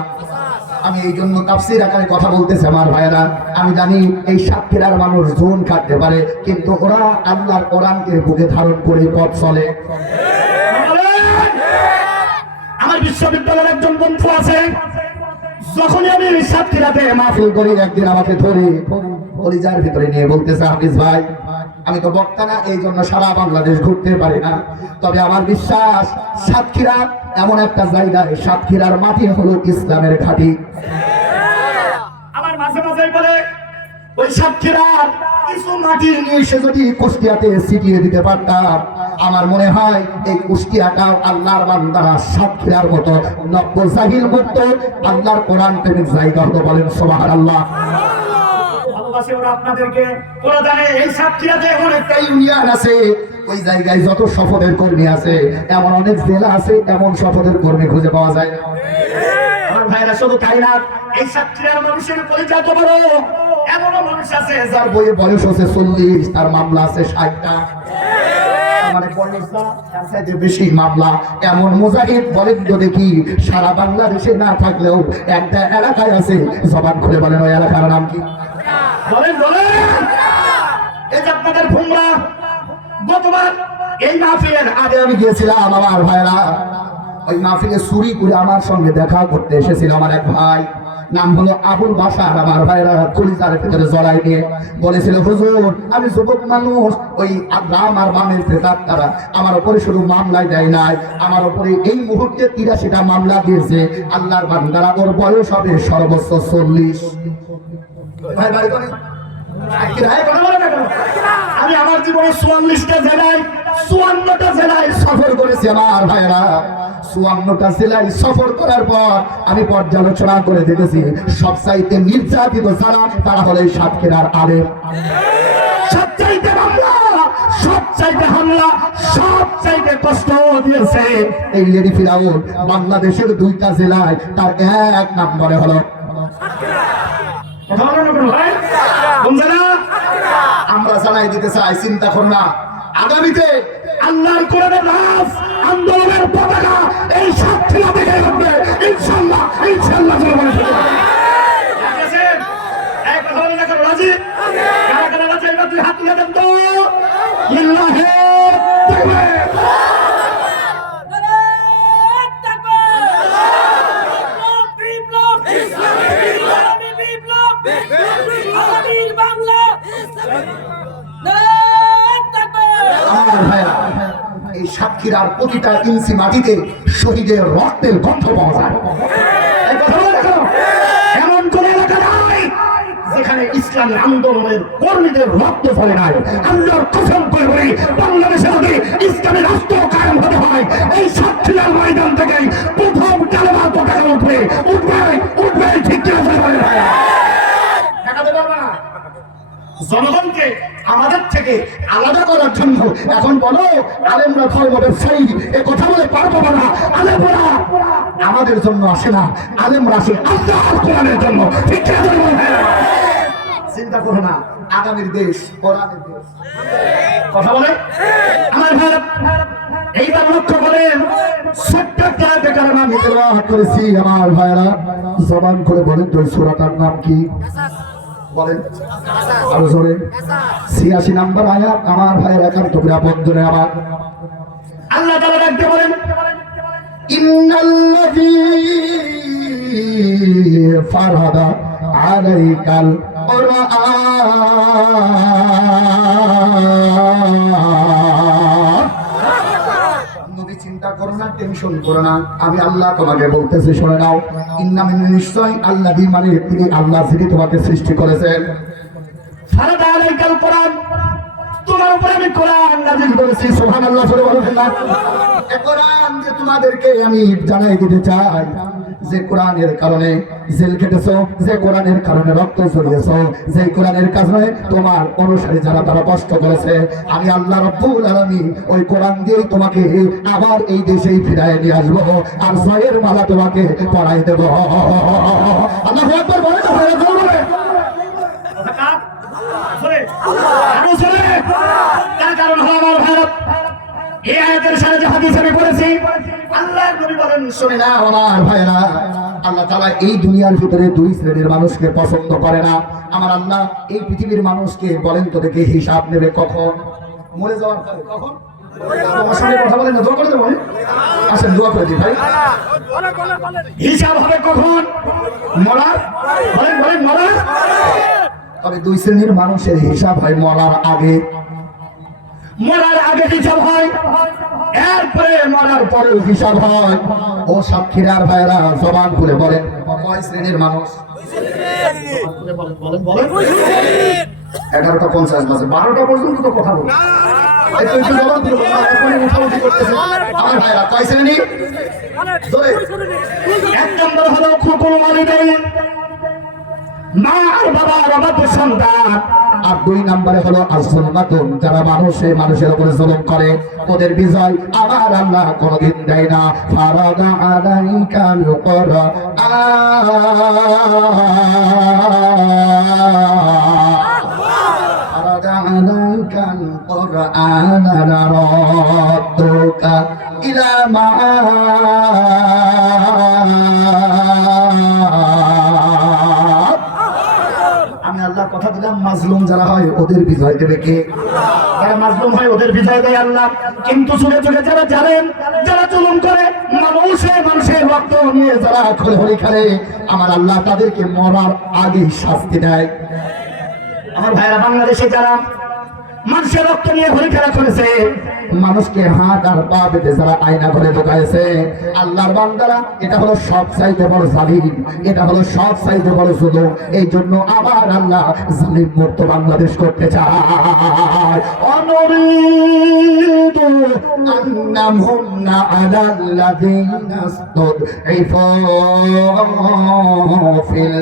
আমি এই জন্য তাফসীর আকারে কথা বলতেছি। আমার ভাইয়েরা, আমি জানি এই সাতক্ষীরার মানুষ জুন কাটতে পারে, কিন্তু ওরা আল্লাহর কোরআনকে বুকে ধারণ করে পথ চলে। আমার বিশ্ববিদ্যালয়ের একজন বন্ধু আছে, যখনই আমি সাতক্ষীরাতে মাহফিল করি, একদিন আমাকে ধরে কলিজার ভিতরে নিয়ে বলতেছে, হাফিজ ভাই, আমি তো বক্তা না, এই জন্য সারা বাংলাদেশ ঘুরতে পারি না, তবে আমার বিশ্বাস সাতক্ষীরা এমন একটা জায়গায়, সাতক্ষীরার মাটি হলো ইসলামের ঘাঁটি। আমার মাঝে মাঝে বলে ওই সাতক্ষীরার কিছু মাটি নিয়ে এসে যদি কুষ্টিয়াতে ছিটিয়ে দিতে পারতাম, আমার মনে হয় এই কুষ্টিয়াটাও আল্লাহর বান্দারা সাতক্ষীরার মতো নব্য জাহিল মুক্ত আল্লাহর কোরআন প্রেমিক জায়গা হতো। বলেন সুবহানাল্লাহ। আপনাদেরকে ওরা জানে এই সাতক্ষীরাতে এমন একটা ইউনিয়ন আছে, ওই জায়গায় যত শপথের কর্মী আছে, এমন অনেক জেলা আছে, এমন শপথের কর্মী খুঁজে পাওয়া যায় না। আমার ভাইরা, শুধু তাই না, এই সাতক্ষীরার মানুষের পরিচয় তো বড়, এমনও মানুষ আছে যার বইয়ে বয়স হচ্ছে 40, তার মামলা আছে 60টা। মানে বয়সটা তার চাইতে বেশি মামলা। এমন মুজাহিদ বলেন তো দেখি, সারা বাংলাদেশে না থাকলেও একটা এলাকায় আছে। জবান খুলে বলেন ওই এলাকার নাম কি? বলেন বলেন। এই যে আপনাদের ভুমরা, গতবার এই মাহফিলের আগে আমি গিয়েছিলাম। আমার ভাইরা, ওই মাহফিলে চুরি করে আমার সঙ্গে দেখা করতে এসেছিল আমার এক ভাই, নাম হলো আবুল বাশার। আমার ভাইরা কলিজার ভিতরে জড়াই দিয়ে বলেছিল, হুজুর আমি যুবক মানুষ, ওই রাম আর বামের প্রেতার তারা আমার উপরে শুধু মামলাই দেয় নাই, আমার উপরে এই মুহূর্তে 83টা মামলা দিয়েছে। আল্লাহর বান্দারা, ওর বয়স হবে সর্বোচ্চ 40। ভাই ভাই করে আমি আমার জীবনে 44টা জেলায় 54টা জেলায় সফর করেছি। আমার ভাইরা, 54টা জেলায় সফর করার পর আমি পর্যালোচনা করে দেখেছি, সবচাইতে নির্যাতিত যারা, তারা হলো এই সাতক্ষীরার আলেম। সবচাইতে মামলা, সবচাইতে হামলা, সবচাইতে কষ্ট দিয়েছে এই লেডি ফিরাউন। বাংলাদেশের 2টা জেলায় তার 1 নম্বরে হলো। আমরা জানাই দিতে চাই, চিন্তা কর না, আগামীতে আল্লাহর কোরআনের রাজ আন্দোলনের পতাকা এই সাতক্ষীরা থেকে উঠবে ইনশাআল্লাহ। ইনশাআল্লাহ রাজি? কারা কারা রাজি? এবার তুই হাত তুলে দেন তো। লিল্লাহি তাকবীর। এই সাতক্ষীরার প্রতিটা ইঞ্চি মাটিতে শহীদের রক্তের গন্ধ পাওয়া যায়। এমন কোন এলাকা নাই যেখানে ইসলামী আন্দোলনের কর্মীদের রক্ত ফলে নাই। আল্লাহর কসম করে বলি, বাংলাদেশে যদি ইসলামী রাষ্ট্র কায়েম হতে হয়, এই সাতক্ষীরার ময়দান থেকে প্রথম কালেমার পতাকা উঠবে, উঠবে, উঠবে। ঠিক জনগণকে আমাদের থেকে আলাদা করার জন্য এখন বলো আলেমরা ধর্ম ব্যবসায়ী, এ কথা বলে পারবো না। আলেমরা আমাদের জন্য আসে না, আলেমরা আসে আল্লাহর কোরআনের জন্য। ঠিক চিন্তা করো না, আগামীর দেশ কোরআনের দেশ। কথা বলে আমার ভাই, এইবার লক্ষ্য করেন, ছোট্ট একটা কারণে আমি তেলাওয়াত করেছি। আমার ভাইরা, জবান করে বলেন তো সূরাটার নাম কি? বলেন আরো জোরে। 86 নম্বর আয়াত। আমার ভাইয়ের একান্ত নিরাপদ জোরে আমার আল্লাহ তাআলা ডাকতে বলেন, ইন্নাল্লাযী ফারাদা আলাইকাল কুরআন। নবী চিন্তা করো না, টেনশন করো না, আমি আল্লাহ তোমাকে বলতেছি শুনে নাও। ইন্নামিন নিশ্চয় আল্লাহি মানে তিনি আল্লাহ যিনি তোমাকে সৃষ্টি করেছেন। ফারাদা আলাইকাল কোরআন, তোমার উপর আমি কোরআন নাযিল করেছি। সুবহানাল্লাহ, বলে বলবেন না? এই কোরআন যে তোমাদেরকে আমি জানাই দিতে চাই, যে কোরআনের কারণে জেল কেটেছো, যে কোরআনের কারণে রক্ত ঝরিয়েছো, যে কোরআনের কারণে তোমার অনুসারী যারা তারা কষ্ট করেছে, আমি আল্লাহ রাব্বুল আলামিন ওই কোরআন দিয়েই তোমাকে আবার এই দেশেই ফিরায় নিয়ে আসবো, আর জয়ের মালা তোমাকে পরাই দেব। আল্লাহু আকবার বলে না ভাইরা, বলে কারণ হলো আমার ভারত। এই আয়াতের সাথে যে হাদিস আমি পড়েছি, আল্লাহর নবী বলেন শুনে না আমার ভাইরা, আল্লাহ তাআলা এই দুনিয়ার ভিতরে দুই শ্রেণীর মানুষকে পছন্দ করে না। আমার আল্লাহ এই পৃথিবীর মানুষকে বলেন তো দেখে হিসাব নেবে কখন? মরে যাওয়ার পরে। কখন? আমার সঙ্গে কথা বলেন না, দোয়া করে দেবো। আসেন দোয়া করে দিই ভাই। হিসাব হবে কখন? মরার। বলেন বলেন, মরার। তবে দুই শ্রেণীর মানুষের হিসাব হয় মরার আগে। মরার আগে হিসাব হয়, এরপরে মরার পরে হিসাব হয়। ও সাক্ষীরার ভাইরা জবান খুলে বলেন, কয় শ্রেণীর মানুষ? 11:50 বাজে, 12টা পর্যন্ত তো কথা বলি। আমার ভাইরা কয় শ্রেণী? এক নম্বর হলো খুকুল ওয়ালিদাইন, মা আর বাবার অবাধ্য সন্তান। আর দুই নম্বরে হলো আস-সুলমাতুন, যারা মানুষের উপরে জুলুম করে, ওদের বিজয় আমার আল্লাহ কোনদিন দেয় না। ফারাদা আলাইকাল কোরআন, ফারাদা আলাইকাল কোরআন নারাদ্দুকা ইলা মা আল্লাহ কথা দিলাম, মাজলুম যারা হয় ওদের বিজয় দেবে কে? যারা মাজলুম হয় ওদের বিজয় দেয় আল্লাহ। কিন্তু চুলে চুলে যারা জানেন, যারা জুলুম করে, মানুষের রক্ত নিয়ে যারা খোলাখুলি খেলে, আমার আল্লাহ তাদেরকে মরার আগে শাস্তি দেয়। আমার ভাইরা বাংলাদেশে যারা মানুষের রক্ত নিয়ে হরি খেলা করেছে, মানুষকে হাত আর পা বেঁধে যারা আয়না ঘরে ঢোকাইছে, আল্লাহর বান্দারা, এটা হলো সব চাইতে বড় জালিম, এটা হলো সব চাইতে বড় জুলুম। এই জন্য আমার আল্লাহ জালিম মুক্ত বাংলাদেশ করতে চায়। অনুরিদু আন্নামুন্না আলাল্লাযীনা ইসতুদঈফু ফিল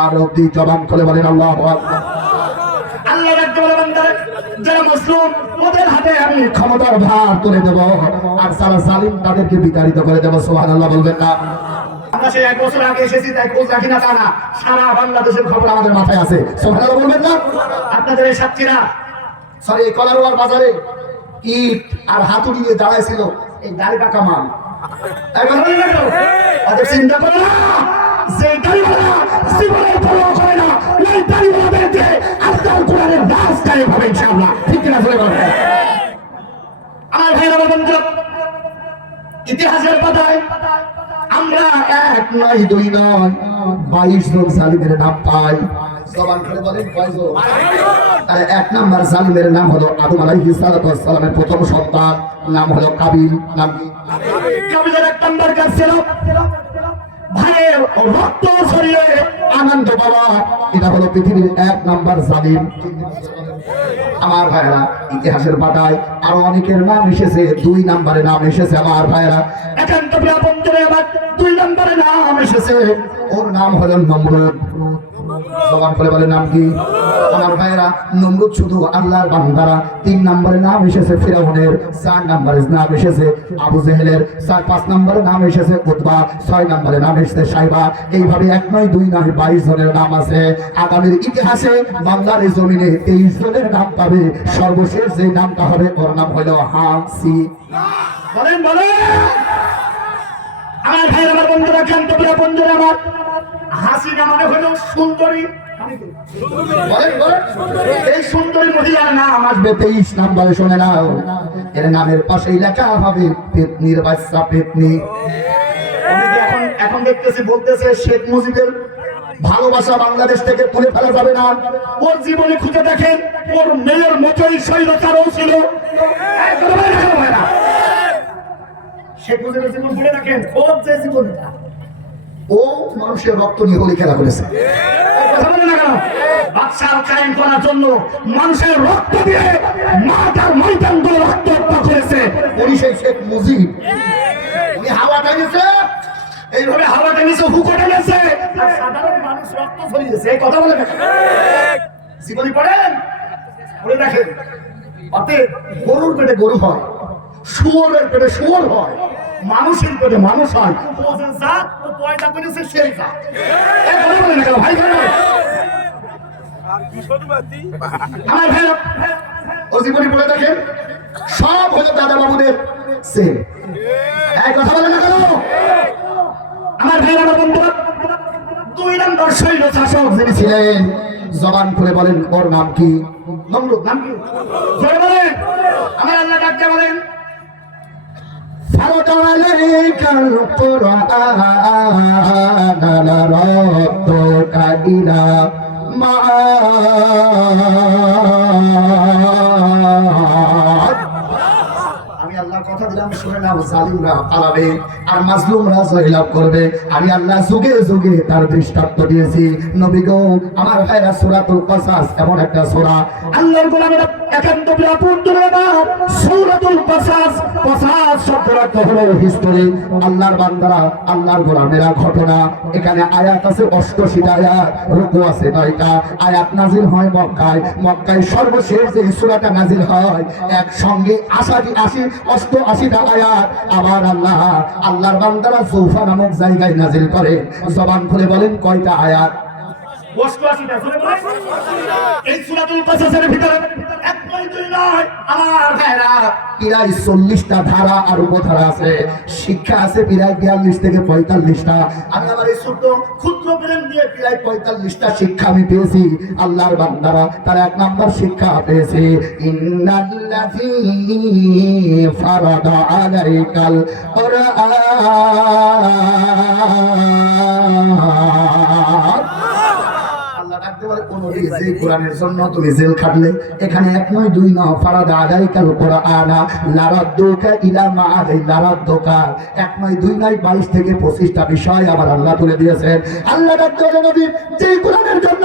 আরদি। জবান খুলে বলেন আল্লাহু আকবার। আল্লাহ রাব্বুল আলামিন যারা মুসলিম ওদের হাতে আমি ক্ষমতার ভার তুলে দেব, আর যারা জালিম তাদেরকে বিতাড়িত করে দেব। সুবহানাল্লাহ বলবেন না? আমরা সেই 1 বছর আগে এসেছি তাই খোঁজ রাখি না তা না, সারা বাংলাদেশের খবর আমাদের মাথায় আছে। সুবহানাল্লাহ বলবেন না? আপনাদের এই সাতক্ষীরা, সরি কলারওয়ার বাজারে ইট আর হাতুড়ি নিয়ে দাঁড়াইছিল এই দাড়ি পাকা মাল। ওদের চিন্তা করে না যে দাড়িওয়ালা জীবনের পরোয়া করে না, ওই দাড়িওয়ালাদেরকে আল্লাহর কোরআনের দাস গায়ে পাবে ইনশাআল্লাহ। ঠিক কিনা বলে বলেন? আমার ভাইরা বন্ধু, ইতিহাসের পাতায় আমরা 1 নয় 2 নয় 22 জন জালিমের নাম পাই। জবান করে বলেন কয়জন? আর 1 নাম্বার জালিমের নাম হলো আদম আলাইহিস সালামের প্রথম সন্তান, নাম হলো কাবিল। নাম কি? কাবিলের 1 নাম্বার কাজ ছিল ভাইয়ের রক্ত ছড়িয়ে আনন্দ পাওয়া। এটা হলো পৃথিবীর 1 নাম্বার জালিম। আমার ভাইরা ইতিহাসের পাতায় আরো অনেকের নাম এসেছে, 2 নম্বরে নাম এসেছে। আমার ভাইরা একান্ত প্রিয় বন্ধুরা, আমার 2 নম্বরে নাম এসেছে, ওর নাম হলো নমরুদ। জবান করে বলে নাম কি? আমার ভাইরা নমরুদ শুধু আল্লাহর বান্দারা। 3 নম্বরে নাম এসেছে ফিরাউনের, 4 নম্বরে নাম এসেছে আবু জেহেলের, 5 নম্বরে নাম এসেছে উতবা, 6 নম্বরে নাম এসেছে সাইবা। এইভাবে 1 নয় 2 নয় 22 জনের নাম আছে। আগামীর ইতিহাসে বাংলার জমিনে 23 জনের নাম পাবে। সর্বশেষ যে নামটা হবে ওর নাম হলো হাসি। বলেন বলেন আমার ভাইরা, আমার বন্ধুরা, একান্ত প্রিয় বন্ধুরা, আমার হাসিনা মানে হলো সুন্দরী। এই সুন্দরী মহিলার নাম আসবে 23 নম্বরে। শুনে নাও, এর নামের পাশেই লেখা হবে পেতনির বাচ্চা পেতনি। এখন দেখতেছি বলতেছে শেখ মুজিবের ভালোবাসা বাংলাদেশ থেকে তুলে ফেলা যাবে না। ওর জীবনে খুঁজে দেখেন, ওর মেয়ের মতোই স্বৈরাচারও ছিল। শেখ মুজিবের জীবন পড়ে রাখেন, খুব যে জীবনটা ও মানুষের রক্ত নিয়ে হোলি খেলা করেছে। কথা বলে না কেন? বাদশাহ কায়েম করার জন্য মানুষের রক্ত দিয়ে মাথার ময়দান করে রক্ত করেছে। উনি সেই শেখ মুজিব, উনি হাওয়া টানিয়েছে, এইভাবে হাওয়া টেনেছে, হুকো টেনেছে, আর সাধারণ মানুষ রক্ত ছড়িয়েছে। এই কথা বলে না কেন? জীবনী পড়েন, পড়ে দেখেন। অতএব গরুর পেটে গরু হয়, শুয়োরের পেটে শুয়োর হয়, মানুষের পেটে মানুষ হয়। ও যে জাত ও পয়দা করেছে সেই জাত। এই কথা বলে না কেন ভাই? আমার ভাই ও জীবনী পড়ে দেখেন, সব হলো দাদা বাবুদের সেম। এই কথা বলে না কেন? আমার ভাই আমার বন্ধুরা, 2 নম্বর শৈল শাসক যিনি ছিলেন, জবান খুলে বলেন ওর নাম কি? নমরুদ। নাম কি? জোরে বলেন। আমার আল্লাহ ডাকতে বলেন, فرض عليك القرآن لردك إلى معاد। আমি আল্লাহ কথা দিলাম, শুনে নাও, জালিমরা পালাবে আর মাজলুমরা জয়লাভ করবে। আমি আল্লাহ যুগে যুগে তার দৃষ্টান্ত দিয়েছি। নবী গো, আমার ভাইরা, সূরাতুল কসাস এমন একটা সূরা, আল্লাহর গোলামেরা একান্ত বিরাপুর দূরে না, সূরাতুল কসাস, কসাস শব্দের অর্থ হলো হিস্টোরি। আল্লাহর বান্দারা, আল্লাহর গোলামেরা, ঘটনা। এখানে আয়াত আছে 88টা আয়াত, রুকু আছে 9টা। আয়াত নাজিল হয় মক্কায়। মক্কায় সর্বশেষ যে সূরাটা নাজিল হয় একসঙ্গে 88টা আয়াত। আবার আল্লাহ, আল্লাহর বান্দারা জুফা নামক জায়গায় নাজিল করে। জবান খুলে বলেন কয়টা আয়াত? 88টা। জোরে বলেন। এই সূরাতুল কসাসের ভিতরে এক নয় দুই নয় আমার ভাইরা প্রায় 40টা ধারা আর উপধারা আছে। শিক্ষা আছে প্রায় 42 থেকে 45টা। আমি আমার এই ছোট্ট ক্ষুদ্র ব্রেন দিয়ে প্রায় 45টা শিক্ষা আমি পেয়েছি। আল্লাহর বান্দারা তারা 1 নম্বর শিক্ষা পেয়েছে, ইন্নাল্লাযী ফারাদা আলাইকাল কুরআন। আল্লাহ ডাকতে বলে, কোন যে কোরআনের জন্য তুমি জেল খাটলে, এখানে 1 নয় 2 নয়, ফারাদা আলাইকাল কুরআন লারাদ্দুকা ইলা মাআদি লারাদ্দুকা। 1 নয় 2 নয়, 22 থেকে 25টা বিষয় আবার আল্লাহ তুলে দিয়েছেন। আল্লাহ ডাকতে বলে, নবী, যে কোরআনের জন্য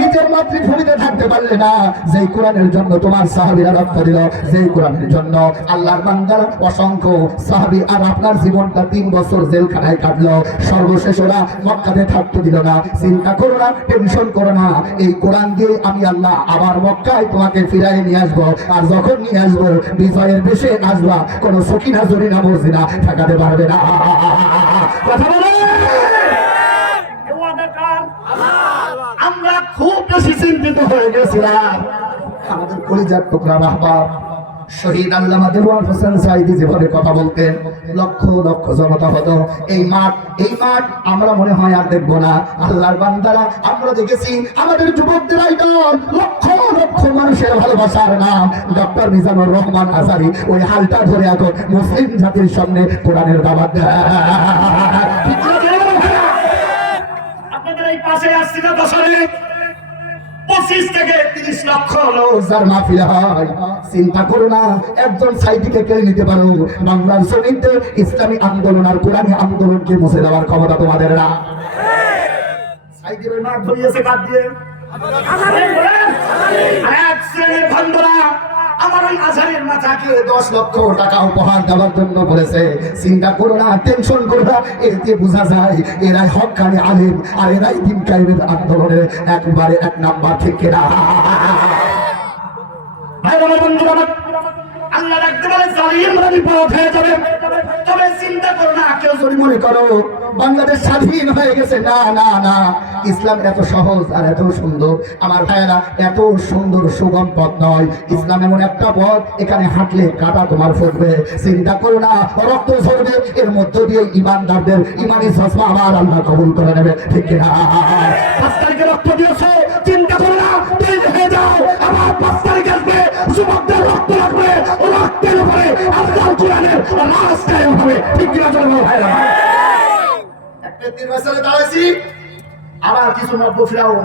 নিজের মাতৃভূমিতে থাকতে পারলে না, যে কোরআনের জন্য তোমার সাহাবীরা রক্ত দিল, যে কোরআনের জন্য আল্লাহর বান্দার অসংখ্য সাহাবী আর আপনার জীবনটা 3 বছর জেলখানায় কাটলো, সর্বশেষ ওরা মক্কাতে থাকতে দিল না। চিন্তা করো না, টেনশন করো না, এই কোরআন দিয়ে আমি আল্লাহ আবার মক্কায় তোমাকে ফিরাই নিয়ে আসবো। আর যখন নিয়ে আসবো, বিজয়ের বেশে আসবা, কোনো সকিনা জরিনা মর্জিনা ঠেকাতে পারবে না। কথা বলে আমরা খুব বেশি চিন্তিত হয়ে গেছিলাম। আমাদের কলিজার টুকরা রাহবার শহীদ আল্লামা দেওয়ার হোসেন সাইদি যেভাবে কথা বলতেন, লক্ষ লক্ষ জনতা হতো। এই মাঠ আমরা মনে হয় আর দেখবো না। আল্লাহর বান্দারা, আমরা দেখেছি আমাদের যুবকদের আইডল, লক্ষ লক্ষ মানুষের ভালোবাসার নাম ডক্টর মিজানুর রহমান আজারি। ওই হালটা ধরে এখন মুসলিম জাতির সামনে কোরআনের দাওয়াত দেয়। আপনাদের এই পাশে আসছি না বছরে 25 থেকে 30 লক্ষ লোক যার মাহফিল হয়, চিন্তা করো না, একজন সাইদিকে কেড়ে নিতে পারো। বাংলার জমিতে ইসলামী আন্দোলন আর কোরআনী আন্দোলনকে মুছে দেওয়ার ক্ষমতা তোমাদের না। সাইদির মাঠ ধরিয়েছে কাট দিয়ে এক শ্রেণীর ভান্ডরা আমার ওই আজহারের মাথাকে 10 লক্ষ টাকা উপহার দেওয়ার জন্য বলেছে। চিন্তা করো না, টেনশন করো না, এতে বোঝা যায় এরাই হক্কানি আলেম আর এরাই দিন কায়েমের আন্দোলনের একবারে 1 নাম্বার থেকে না। ভাই আমার বন্ধুরা, আল্লাহ রাখতে বলে জালিমরা বিপদ হয়ে যাবে। তবে চিন্তা করো না, কেউ যদি মনে করো বাংলাদেশ স্বাধীন হয়ে গেছে, না না না, ইসলাম এত সহজ আর এত সুন্দর আমার ভাইয়েরা, এত সুন্দর সুগম পথ নয়। ইসলাম এমন একটা পথ, এখানে হাঁটলে কাটা তোমার ফুটবে। চিন্তা করো না, রক্ত ঝরবে, এর মধ্য দিয়ে ইমানদারদের ইমানি চশমা আমার আল্লাহ কবুল করে নেবে, ঠিক না? 5 তারিখে রক্ত দিয়েছে, চিন্তা করো না, তৈরি হয়ে যাও। আবার 5 তারিখ আসবে, যুবকদের রক্ত লাগবে, ও রক্তের উপরে আল্লাহর কোরআনের রাজ কায়েম হবে, ঠিক কিনা চলবে ভাইরা? একটা নির্বাচনে দাঁড়াইছি, আবার কিছু নব্য ফিরাউন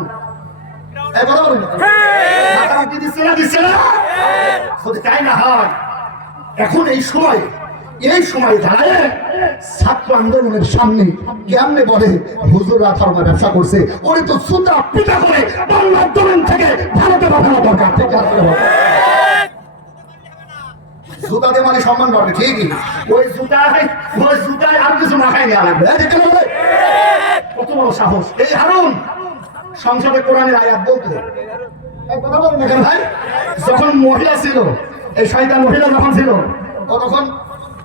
দিচ্ছে না। যদি তাই না হয়, এখন এই সময় এই সময় দাঁড়ায় ছাত্র আন্দোলনের সামনে কেমনে বলে হুজুররা ধর্ম ব্যবসা করছে, ওরে তো সুতা পিটা করে বাংলার জমিন থেকে ভারতে পাঠানো দরকার। ঠিক আছে, জুতা দিয়ে মানে সম্মান পাবে ঠিকই, ওই জুতায় আর কিছু মাখাই নেওয়া লাগবে। কত বড় সাহস এই হারুন সংসদে কোরআনের আয়াত বলতো। কথা বলেন না কেন ভাই? যখন মহিলা ছিল, এই শয়তান মহিলা যখন ছিল, তখন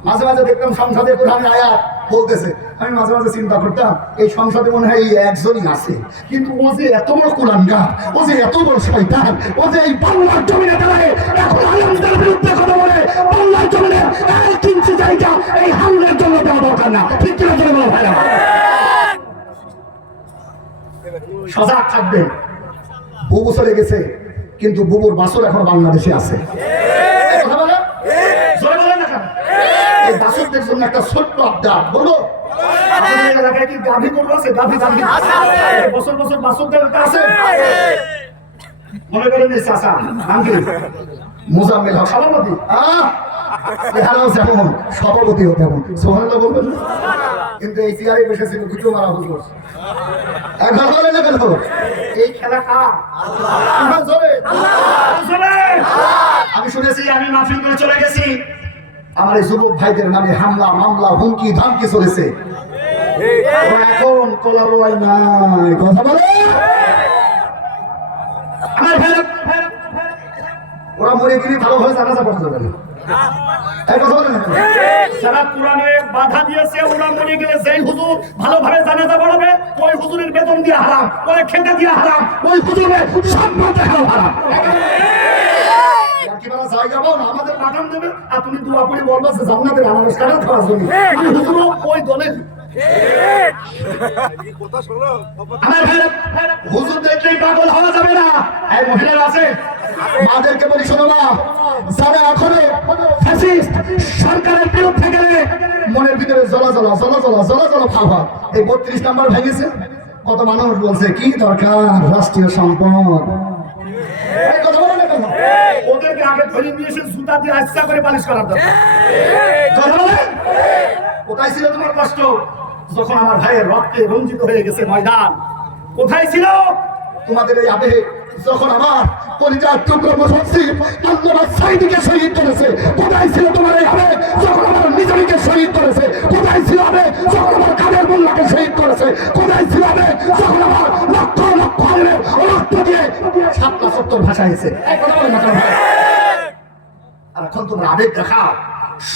মাঝে মাঝে দেখতাম সংসদে কোরআনের আয়াত বলতেছে। আমি মাঝে মাঝে চিন্তা করতাম এই সংসদে মনে হয় এই একজনই আছে, কিন্তু ও যে এত বড় কোরআনগার, ও যে এত বড় শয়তান, ও যে এই বাংলার জমিনে দাঁড়ায় এখন আলেমদের বিরুদ্ধে কথা বলে, বাংলার জমিনে এক ইঞ্চি জায়গা এই হামলের জন্য দেওয়া দরকার না। ঠিক কিনা বলে বলো ভাইরা? সজাগ থাকবেন। বুবু চলে গেছে, কিন্তু বুবুর বাসর এখন বাংলাদেশে আছে। কথা বলে জোরে বলে না কেন? এই বাসরদের জন্য একটা ছোট্ট আবদার বলো। আপনাদের এলাকায় কি গাভী গরু আছে? গাভী বছর বছর বাসরদের আছে? মনে করেন এই চাচা নাম কি? মুজাম্মেল হক সভাপতি। এখানেও যেমন সভাপতিও তেমন সোহানলা বলবেন, কিন্তু এই চেয়ারে বসেছিল দুটো মারা হুজুর। একবার বলে না কেন? এই খেলা কার? আমি শুনেছি, আমি মাহফিল করে চলে গেছি, আমার এই যুবক ভাইদের নামে হামলা মামলা হুমকি ধামকি চলেছে। এখন কোলারোয়াই নাই। কথা বলে আমার ভাই, ওরা মরে গেলে ভালোভাবে জানাজা পড়তে যাবে না। যারা কোরআনে বাধা দিয়েছে, ওরা মরে গেলে যেই হুজুর ভালোভাবে জানাজা পড়াবে, ওই হুজুরের বেতন দিয়ে হারাম, ওই খেতে দিয়ে হারাম, ওই হুজুরের সম্মান দেখাও হারাম। আমাদের মাকাম দেবে আর তুমি দোয়া করে বলবা যে জান্নাতের আনারস কাটা খাওয়ার জন্য। হুজুরও ওই দলের। হুজুর দেখলেই পাগল হওয়া যাবে না। এই মহিলারা আছে, মাদেরকে বলি শোনো না, যারা এখনো ফ্যাসিস্ট সরকারের বিরুদ্ধে গেলে মনের ভিতরে জ্বলা ভাবা, এই 32 নাম্বার ভেঙেছে। কত মানুষ বলছে কি দরকার রাষ্ট্রীয় সম্পদ। কথা বলে না কেন? ওদেরকে আগে ধরে নিয়ে এসে জুতা দিয়ে আচ্ছা করে পালিশ করার দরকার। কথা বলে কোথায় ছিল তোমার কষ্ট যখন আমার ভাইয়ের রক্তে রঞ্জিত হয়ে গেছে ময়দান? কোথায় ছিল তোমাদের এই আবেগ যখন আমার পরিচয় টুকরো মুসলিম আল্লাহ সাইদিকে শহীদ করেছে? কোথায় ছিল তোমার এই আবেগ যখন আমার নিজরিকে শহীদ করেছে? কোথায় ছিল আবেগ যখন আমার কাদের মোল্লাকে শহীদ করেছে? কোথায় ছিল আবেগ যখন আমার লক্ষ লক্ষ আলেমের রক্ত দিয়ে ৭৭ ভাষা হয়েছে? আর এখন তোমরা আবেগ দেখাও,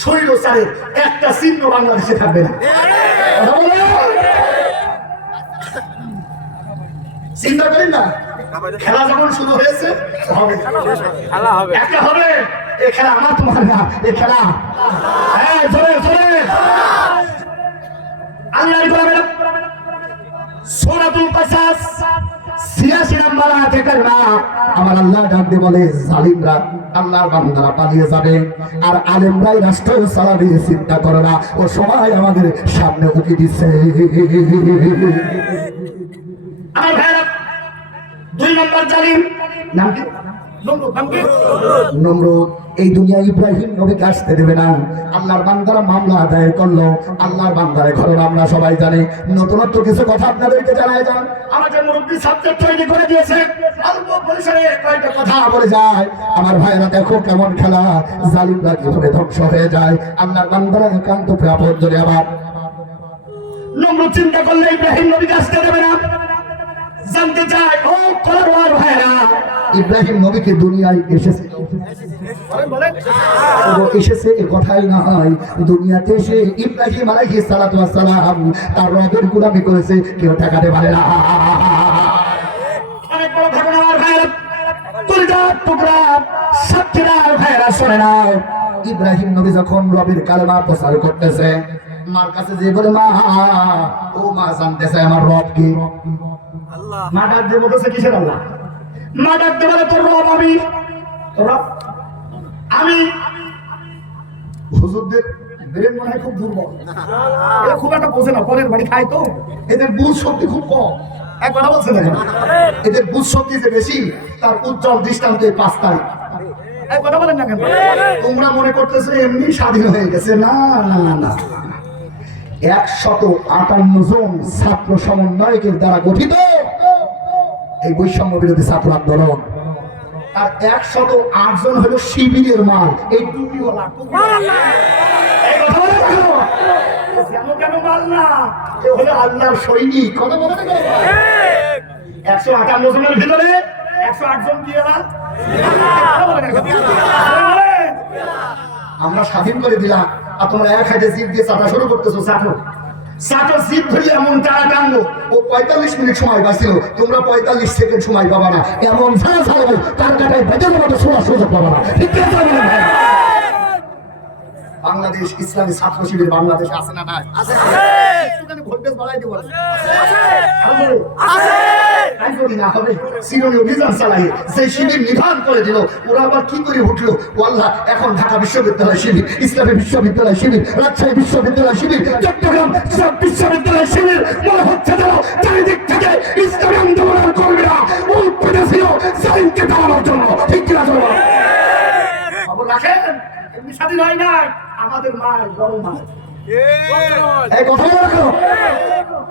স্বৈরাচারের একটা চিহ্ন বাংলাদেশে থাকবে না। চিন্তা করেন না, খেলা যখন শুরু হয়েছে একটা হবে। এই খেলা আমার তোমার না, এই খেলা সূরাতুল কাসাস ৮৬ নম্বর আয়াতে কারিমা আমার আল্লাহ ডাক দিয়ে বলে, জালিমরা আল্লাহর বান্দারা পালিয়ে যাবে আর আলেমরাই রাষ্ট্র চালাবে। চিন্তা করো না, ও সবাই আমাদের সামনে উকি দিচ্ছে। আমার ভাইরা ২ নম্বর জালিম নাম কি? নমরুদ। এই দুনিয়া ইব্রাহিম নবীকে আসতে দেবে না। আল্লাহর বান্দারা মামলা আদায় করলো, আল্লাহর বান্দারে ঘটনা আমরা সবাই জানি। নতুনত্ব কিছু কথা আপনাদেরকে জানাই যান। আমাদের মুরব্বী সাবজেক্ট তৈরি করে দিয়েছে, অল্প পরিসরে কয়েকটা কথা বলে যায়। আমার ভাইরা দেখো কেমন খেলা, জালিমরা কিভাবে ধ্বংস হয়ে যায়, আল্লাহর বান্দারা একান্ত প্রাপদ জন্য। আবার নমরুদ চিন্তা করলে ইব্রাহিম নবীকে আসতে দেবে না। জানতে চাই ও কলারওয়ার ভাইরা, ইব্রাহিম নবীকে দুনিয়ায় এসেছে এ কথাই নয়, দুনিয়াতে এসে ইব্রাহিম আলাইহিস সালাতু ওয়াস সালাম তার রবের গোলামি করেছে, কেউ ঠেকাতে পারে না। অনেক বড় ঘটনা আমার ভাইরা, কলিজার টুকরা সাক্ষীরা ভাইরা শুনে নাও। ইব্রাহিম নবী যখন রবের কালেমা প্রচার করতেছে, মার কাছে যে বলে, মা ও মা জানতেছে আমার রব কি? মা ডাক দিয়ে বলতেছে কিসের আল্লাহ? মা ডাক দিয়ে বলে তোর রব আমি। আমি হুজুরদের ব্রেন মনে হয় খুব দুর্বল, এরা খুব একটা বোঝে না, পরের বাড়ি খায় তো, এদের বুঝ শক্তি খুব কম। এক কথা বলছে না, এদের বুঝ শক্তি যে বেশি তার উজ্জ্বল দৃষ্টান্ত ৫ তারিখ। এই কথা বলেন না কেন? তোমরা মনে করতেছো এমনি স্বাধীন হয়ে গেছে। না না না, 158 জন ছাত্র সমন্বয়কের দ্বারা গঠিত এই বৈষম্য বিরোধী ছাত্র আন্দোলন, আর 108 জন হলো শিবিরের মাল। এই টুপিওয়ালা এই কথা বলেন না কেন? যেন কেন মাল না, এ হলো আল্লাহর সৈনিক। কথা বলে না? 158 জনের ভিতরে 108 জন কি এরা? কথা বলেন না কেন? আমরা স্বাধীন করে দিলাম, আর তোমরা এক হাতে জিপ দিয়ে চাটা শুরু করতেছো। চাটা জিপ ধরে এমন টানা টানবো, ও 45 মিনিট সময় পাইছিল, তোমরা 45 সেকেন্ড সময় পাবা না। এমন ছাড়া ছাড়বো তার কাটায় বেঁচে মতো শোনার সুযোগ পাবা না। ঠিক আছে? বাংলাদেশ ইসলামী ছাত্র শিবির বাংলাদেশে আছে না? নাই? আছে। একটুখানি ভোল্টেজ বাড়াই দেবো। তাই যদি না হবে চিরনি অভিযান চালাইয়ে যে শিবির নিধান করে দিল, ওরা আবার কি করে উঠলো? আল্লাহ, এখন ঢাকা বিশ্ববিদ্যালয় শিবির, ইসলামী বিশ্ববিদ্যালয় শিবির, রাজশাহী বিশ্ববিদ্যালয় শিবির, চট্টগ্রাম বিশ্ববিদ্যালয় শিবির, মনে হচ্ছে যেন চারিদিক থেকে ইসলামী আন্দোলনের কর্মীরা উৎপেতে ছিল সাইনকে দাঁড়ানোর জন্য। ঠিক কিনা? খবর রাখেন, এমনি স্বাধীন হয় নাই, আমাদের মা বড় মা। এই কথা রাখো।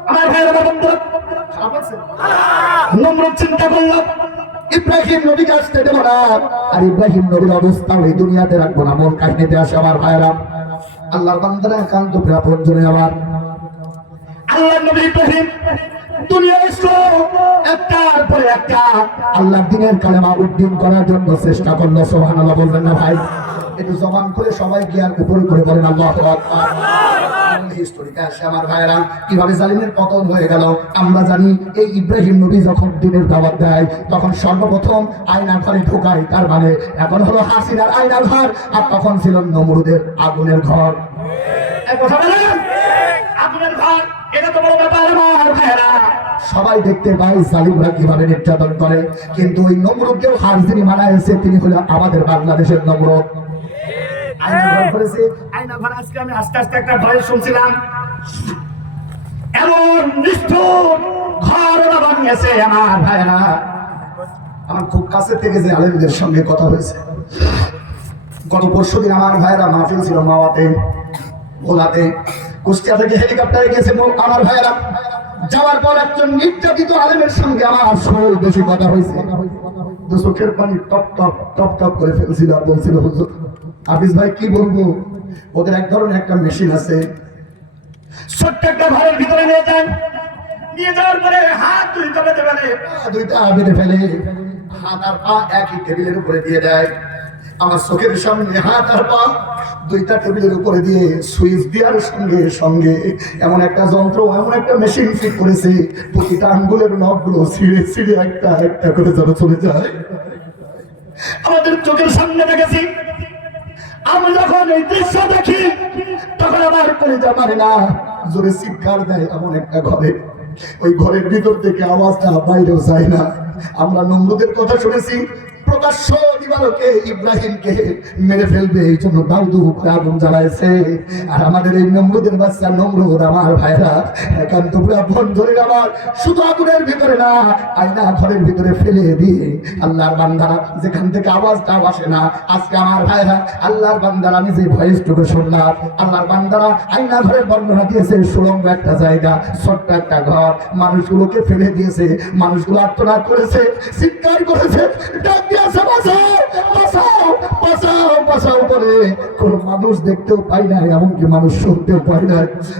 আমার ভাইয়েরা বন্ধুরা, খারাপ আছে? নম্র চিন্তা করলাম, ইব্রাহিম নবীকে আসতে দেব না, আর ইব্রাহিম নবীর অবস্থা ওই দুনিয়াতে রাখবো না। মন কাহিনীতে আসে আমার ভাইরা, আল্লাহর বান্দারা একান্ত প্রাপন জন্য আমার আল্লাহ নবী ইব্রাহিম দুনিয়া আসলো একটার পরে একটা, আল্লাহর দিনের কালেমা উদ্দিন করার জন্য চেষ্টা করলো। সুবহানাল্লাহ বলবেন না ভাই? একটু জবান করে সবাই গিয়ার উপরে করে বলেন আল্লাহু আকবার। হিস্টোরিতে আসে আমার ভাইরা, কিভাবে জালিমের পতন হয়ে গেল আমরা জানি। এই ইব্রাহিম নবী যখন দিনের দাওয়াত দেয়, তখন সর্বপ্রথম আয়না ঘরে ঢোকায়, তার মানে এখন হলো হাসিনার আয়না ঘর, আর তখন ছিল নমরুদের আগুনের ঘর। এক কথা বলেন, আগুনের ঘর, এটা তো বড় ব্যাপার আমার ভাইরা। সবাই দেখতে পায় জালিমরা কিভাবে নির্যাতন করে, কিন্তু ওই নমরুদকেও হার যিনি মানাইছে তিনি হলো আমাদের বাংলাদেশের নমরুদ। আয়না ঘর করেছে, আয়না ঘর। আজকে আমি আস্তে আস্তে একটা ভয় শুনছিলাম, এমন নিষ্ঠুর ঘর ওরা বানিয়েছে আমার ভাইরা। আমার খুব কাছে থেকে যে আলেমদের সঙ্গে কথা হয়েছে, গত পরশুদিন আমার ভাইরা মাহফিল ছিল মাওয়াতে, ভোলাতে, কুষ্টিয়া থেকে হেলিকপ্টারে গেছে আমার ভাইরা। যাওয়ার পর একজন নির্যাতিত আলেমের সঙ্গে আমার সব বেশি কথা হয়েছে। দু চোখের পানি টপ টপ টপ টপ করে ফেলছিল, আর বলছিল হুজুর হাফিজ ভাই কি বলবো, ওদের এক ধরনের একটা মেশিন আছে, ছোট্ট একটা ঘরের ভিতরে নিয়ে যান, নিয়ে যাওয়ার পরে হাত দুইটা বেঁধে ফেলে, দুইটা বেঁধে ফেলে, হাত আর পা একই টেবিলের উপরে দিয়ে দেয়। আমার চোখের সামনে হাত আর পা দুইটা টেবিলের উপরে দিয়ে সুইচ দেওয়ার সঙ্গে সঙ্গে এমন একটা যন্ত্র, এমন একটা মেশিন ফিট করেছে, প্রতিটা আঙ্গুলের নখগুলো ছিঁড়ে ছিঁড়ে একটা একটা করে যেন চলে যায়। আমাদের চোখের সামনে দেখেছি। আমি যখন এই দৃশ্য দেখি, তখন আমার কলিজা মারে না, জোরে চিৎকার দেয় এমন একটা ঘরে। ওই ঘরের ভিতর থেকে আওয়াজটা বাইরেও যায় না। আমরা নমরুদের কথা শুনেছি, প্রকাশ্য দিবালোকে ইব্রাহিমকে মেরে ফেলবে, এই জন্য দাউদু করে আগুন জ্বালাইছে। আর আমাদের এই নমরুদের বাচ্চা নমরুদ আমার ভাইরা একান্ত আপন ধরে আমার শুধু আগুনের ভিতরে না, আয়না ঘরের ভিতরে ফেলে দিয়ে আল্লাহর বান্দারা যেখান থেকে আওয়াজটা আসে না। আজকে আমার ভাইরা আল্লাহর বান্দারা, আমি যে ভয়েসটুকু শুনলাম, আল্লাহর বান্দারা আয়না ঘরের বর্ণনা দিয়েছে, সুড়ঙ্গ একটা জায়গা, ছোট্ট একটা ঘর, মানুষগুলোকে ফেলে দিয়েছে, মানুষগুলো আর্তনাদ করেছে, চিৎকার করেছে, ডাক দিয়েছে বাঁচাও বাঁচাও বাঁচাও বাঁচাও করে। কোন মানুষ দেখতেও পাই না, এমনকি মানুষ শুনতেও পাই না।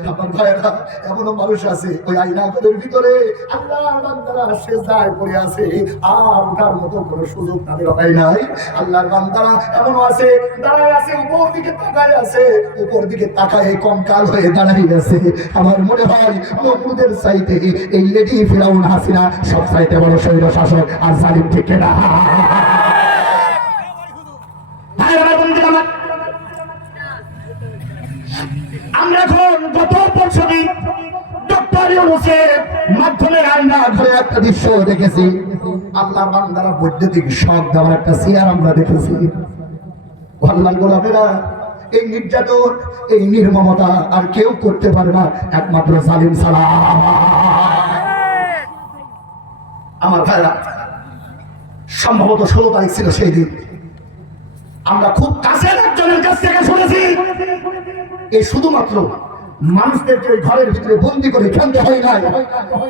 আমার ভাইরা এমনও মানুষ আছে ওই আয়না ঘরের ভিতরে আল্লাহর বান্দারা সেজদায় পড়ে আছে, আর ওঠার মতো কোনো সুযোগ তাদের হয় নাই। আল্লাহর বান্দারা এমনও আছে দাঁড়ায় আছে, উপর দিকে তাকায় আছে, উপর দিকে তাকায় কঙ্কাল হয়ে দাঁড়াই আছে। আমার মনে হয় নমরুদের চাইতে এই লেডি ফিরাউন হাসিনা সব চাইতে বড় স্বৈর শাসক আর জালিম ঠিক না। আমরা এখন গত পরশুদিন ডক্টর ইউনূসের মাধ্যমে আয়না ঘরে একটা দৃশ্য দেখেছি, আল্লাহর বান্দারা বৈদ্যুতিক শক দেওয়ার একটা চেয়ার আমরা দেখেছি। আল্লাহর গোলামেরা এই নির্যাতন, এই নির্মমতা আর কেউ করতে পারে না, একমাত্র জালিম ছাড়া। আমার ভাইরা সম্ভবত 16 তারিখ ছিল সেই দিন, আমরা খুব কাছের একজনের কাছ থেকে শুনেছি, এই শুধুমাত্র মানুষদেরকে ওই ঘরের ভিতরে বন্দি করে খেলতে হয় নাই,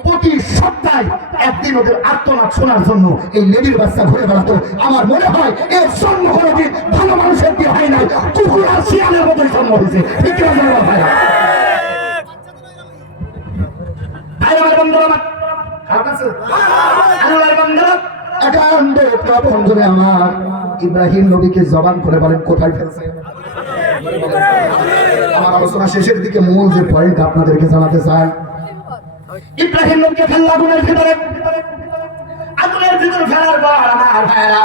প্রতি সপ্তাহে একদিন ওদের আর্তনাদ শোনার জন্য এই লেডির বাচ্চা ঘুরে বেড়াতো। আমার মনে হয় এর জন্ম কোনোদিন ভালো মানুষের দিয়ে হয় নাই, কুকুর আর শিয়ালের মতোই জন্ম হয়েছে। ঠিক কি বলছেন ভাইরা? আমার বন্ধুরা, খারাপ আছে আল্লাহর বান্দারা, একান্ত প্রথম করে আমার ইব্রাহিম নবীকে জবান করে বলেন কোথায় ফেলছে। আমার আলোচনা শেষের দিকে মূল যে পয়েন্ট আপনাদেরকে জানাতে চাই, ইব্রাহিম নবীকে ফেলল আগুনের ভিতরে। আগুনের ভিতরে ফেলার পর আমার ভাইরা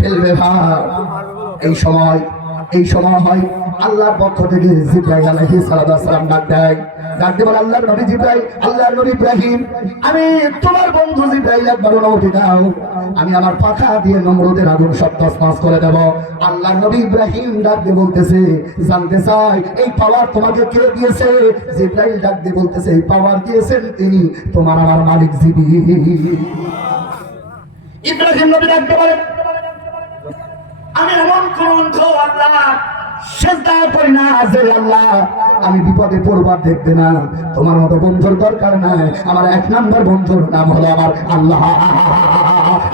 ফেলবে ভাই। এই সময় হয় আল্লাহর পক্ষ থেকে জিবরাইল আলাইহিস সালাম ডাক দিয়ে বলে, আল্লাহর নবী জিবরাইল, আল্লাহর নবী ইব্রাহিম, আমি তোমার বন্ধু জিবরাইল একবার অনুমতি দাও, আমি আমার পাখা দিয়ে নমরুদের আগুন সব তছনছ করে দেব। আল্লাহর নবী ইব্রাহিম ডাক দিয়ে বলতেছে, জানতে চাই এই পাওয়ার তোমাকে কে দিয়েছে? জিবরাইল ডাক দিয়ে বলতেছে, এই পাওয়ার দিয়েছেন তিনি, তোমার আমার মালিক জিবরিল। ইব্রাহিম নবী ডাকতে বলেন, আমি এমন কোন অন্ধ আল্লাহ সেজদা করি না যে আল্লাহ আমি বিপদে পড়বার দেখবে না, তোমার মতো বন্ধুর দরকার নাই, আমার এক নম্বর বন্ধুর নাম হলো আমার আল্লাহ।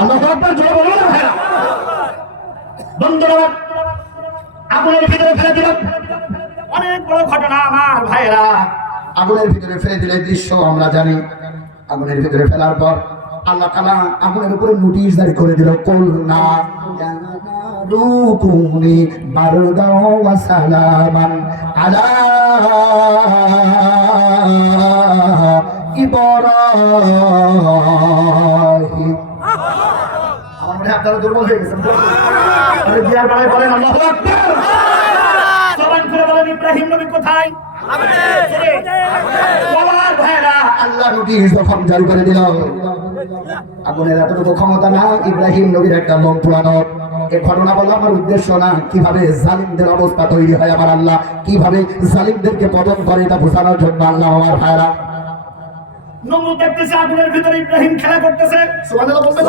আল্লাহু আকবার, জোরে বলুন না ভাইরা। বন্ধুরা, আগুনের ভিতরে ফেলে দিল, অনেক বড় ঘটনা আমার ভাইরা। আগুনের ভিতরে ফেলে দিলে দৃশ্য আমরা জানি। আগুনের ভিতরে ফেলার পর আল্লাহ তাআলা আগুনের উপরে নোটিশ জারি করে দিল, কুলনা রুকুনি বারদাও ওয়া সালামান আলা ইব্রাহিম। আমার মনে হয় আপনারা দুর্বল হয়ে গেছেন। আরে বিয়ার বেলায় বলেন আল্লাহু আকবার, জবান খুলে বলেন ইব্রাহিম নবী কোথায়? আমার ভাইরা, আল্লাহ নোটিশ যখন জারি করে দিল, আগুনের এতটুকু ক্ষমতা না ইব্রাহিম নবীর একটা লোম পোড়ানো। এই ঘটনা বলা আমার উদ্দেশ্য না, কিভাবে জালিমদের অবস্থা তৈরি হয় আমার আল্লাহ কিভাবে জালিমদেরকে পতন করে এটা বোঝানোর জন্য আল্লাহ আমার ভাইরা। নমরুদ দেখতেছে আগুনের ভিতরে ইব্রাহিম খেলা করতেছে। সুবহানাল্লাহ বলতে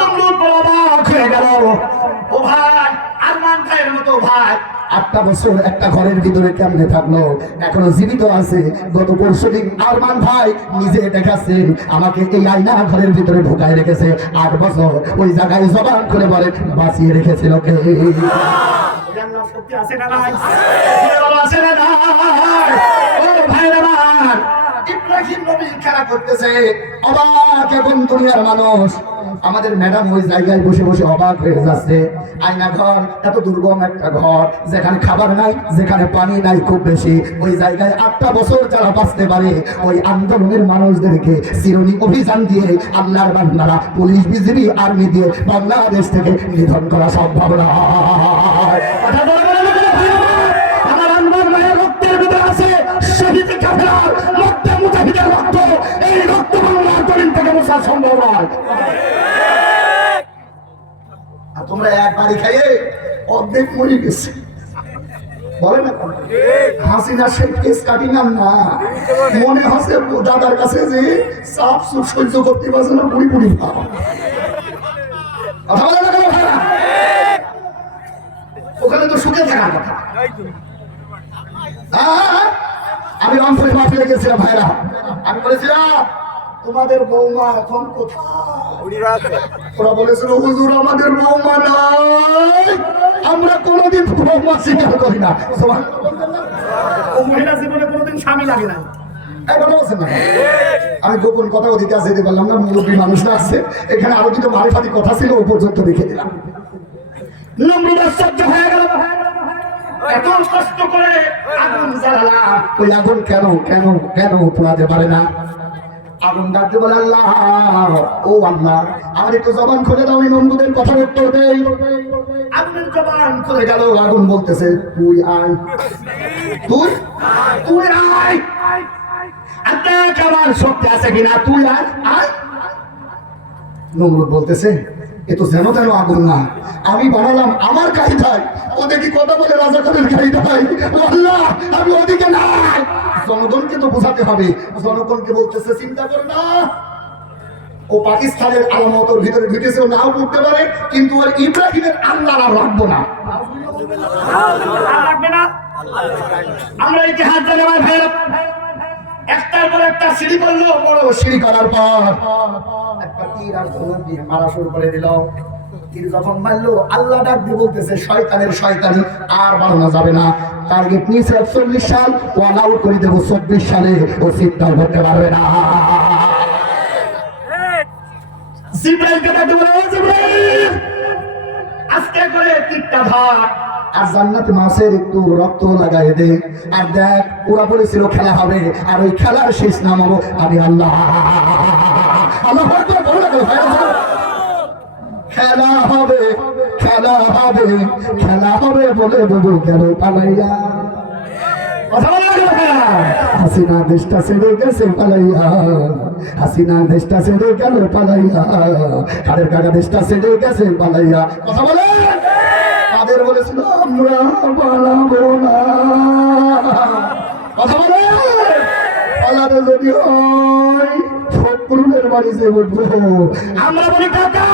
নমরুদ বড় অবাক হয়ে গেল। ও ভাই, আরমান ভাইয়ের মতো ভাই 8টা বছর একটা ঘরের ভিতরে কেমনে থাকলো, এখনো জীবিত আছে। গত পরশুদিন আরমান ভাই নিজে দেখাচ্ছেন আমাকে, এই আয়না ঘরের ভিতরে ঢুকায় রেখেছে। 8 বছর ওই জায়গায় জবান করে বলে বাঁচিয়ে রেখেছিল কে? আল্লাহর শক্তি আছে না নাই? আছে না নাই? ও ভাইরা আমার, ইব্রাহিম নবী খেলা করতেছে। অবাক এখন দুনিয়ার মানুষ। আমাদের ম্যাডাম ওই জায়গায় বসে বসে অবাক হয়ে যাচ্ছে। আয়না ঘর, এত দুর্গম একটা ঘর, যেখানে খাবার নাই, যেখানে পানি নাই খুব বেশি, ওই জায়গায় 8টা বছর যারা বাঁচতে পারে, ওই আন্দোলনের মানুষদেরকে চিরুনি অভিযান দিয়ে আল্লাহর বান্দারা পুলিশ বিজিবি আর্মি দিয়ে বাংলাদেশ থেকে নিধন করা সম্ভব না। আমার আনবার মায়ের রক্তের ভিতরে আছে শহীদ কাফেলার রক্তে মুজাহিদের রক্ত। এই রক্ত বাংলার জমিন থেকে মোছা সম্ভব নয়। আর তোমরা এক বাড়ি খাইয়ে অর্ধেক মরে গেছে, বলে না হাসিনা সেই কেস কাটি না, মনে হচ্ছে দাদার কাছে যে চাপ সুপ সহ্য করতে পারছে না, বুড়ি বুড়ি ভাব। কথা বলে না কেন ভাইরা? ওখানে তো সুখে থাকার কথা। আমি রংপুরে মাহফিলে গেছিলাম ভাইরা, আমি বলেছিলাম তোমাদের বৌমা এখন কোথায়? ওরা বলেছিল হুজুর আমাদের বৌমা নাই, আমরা কোনোদিন বৌমা স্বীকার করি না। ও মহিলা জীবনে কোনোদিন স্বামী লাগে না। আমি গোপন কথা ওদিকে যেতে পারলাম না, মুরব্বী মানুষরা আসছে এখানে, আরো দুটো মারিফাতি কথা ছিল ও পর্যন্ত রেখে দিলাম। নমরুদ আশ্চর্য হয়ে গেল, এত কষ্ট করে আগুন জ্বালালাম, ওই আগুন কেন কেন কেন পোড়াতে পারে না? আগুন ডাকতে বলে আল্লাহ, ও আল্লাহ আমার একটু জবান খুলে দাও, নমরুদের কথার উত্তর দেই। আগুনের জবান খুলে গেল, আগুন বলতেছে তুই আয়, তুই তুই আয়, আত্মা আমার শক্তি আছে কিনা, তুই আয় আয়। নমরুদ বলতেছে এ তো যেন তেন আগুন না, আমি বানালাম আমার কায়দায়, ওদেরকে কথা বলে রাজাকারের কায়দায়। আল্লাহ আমি ওদিকে নাই, জনগণকে তো বোঝাতে হবে। জনগণকে বলতেছে চিন্তা করো না, ও পাকিস্তানের আলামতের ভিতরে ঢুকেছে, ও নাও করতে পারে, কিন্তু ওর ইব্রাহিমের আল্লাহ আর রাখবো না। রাখবে না। আমরা ইতিহাস জানি আমার ভাইয়েরা, একটার পর একটা সিঁড়ি করলো, বড় সিঁড়ি করার পর একটা তীর আর ধনুক দিয়ে মারা শুরু করে দিল। তীর যখন মারলো, আল্লাহ ডাক দিয়ে বলতেছে শয়তানের শয়তানি আর বাড়ানো যাবে না। টার্গেট নিয়েছে 41 সাল, ওয়ান আউট করে দেবো 24 সালে, ও চিন্তা করতে পারবে না। জিব্রাইলকে ডাকতে বলে, ও জিব্রাইল আস্তে করে তীরটা ধর, আর জান্নাতে মাছের একটু রক্ত লাগাই দে, আর দেখ ওরা বলেছিল খেলা হবে, আর ওই খেলার শেষ নাম হবো আমি আল্লাহ। আল্লাহ আকবার, ভালো লাগলো ভাই। খেলা হবে, খেলা হবে, খেলা হবে বলে দেবো কেন পালাইয়া। কথা বলা লাগলো না। হাসিনা দেশটা ছেড়ে গেছে পালাইয়া, হাসিনা দেশটা ছেড়ে গেল পালাইয়া, খাদের কাটা দেশটা ছেড়ে গেছে পালাইয়া। কথা বলে তাদের বলেছিল আমরা পালাবো না। কথা বলে পালাতে যদি হয় ফখরুলের বাড়ি যে উঠবো। আমরা বলি কাকা,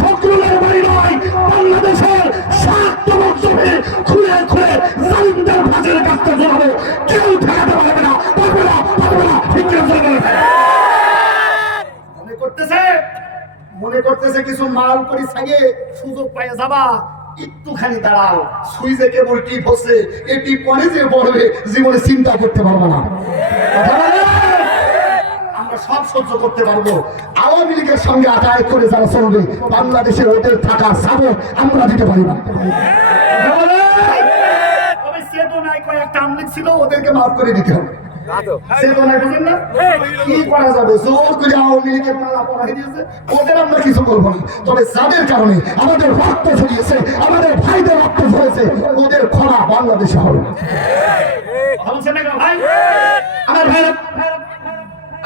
ফখরুলের বাড়ি নয়, বাংলাদেশের 7তম জমি খুলে খুলে জালিমদের ফাঁসির কাজটা জমাবো, কেউ ঠেকাতে পারবে না, পারবে না, পারবে না। ঠিক করে বলে মনে করতেছে, মনে করতেছে কিছু মাল করি সাগে সুযোগ পাইয়ে যাবা। একটুখানি দাঁড়াও, সুইজে কেবল টিপ হচ্ছে, এই টিপ পরে যে পড়বে জীবনে চিন্তা করতে পারবো না। কথা বলে আমরা সব সহ্য করতে পারবো। আওয়ামী লীগের সঙ্গে আদায় করে যারা চলবে, বাংলাদেশে ওদের থাকা সাবক আমরা দিতে পারি না। তবে চেতনায় কয়েকটা আমলিক ছিল, ওদেরকে মাফ করে দিতে হবে। চেতনায় বুঝেন না কি করা যাবে, জোর করে আওয়ামী লীগের মালা পরাই দিয়েছে, ওদের আমরা কিছু বলবো না। তবে যাদের কারণে আমাদের রক্ত ঝরিয়েছে, আমাদের ভাইদের রক্ত ঝরেছে, ওদের খরা বাংলাদেশে হবে না। বলছেন না ভাই? আমার ভাইরা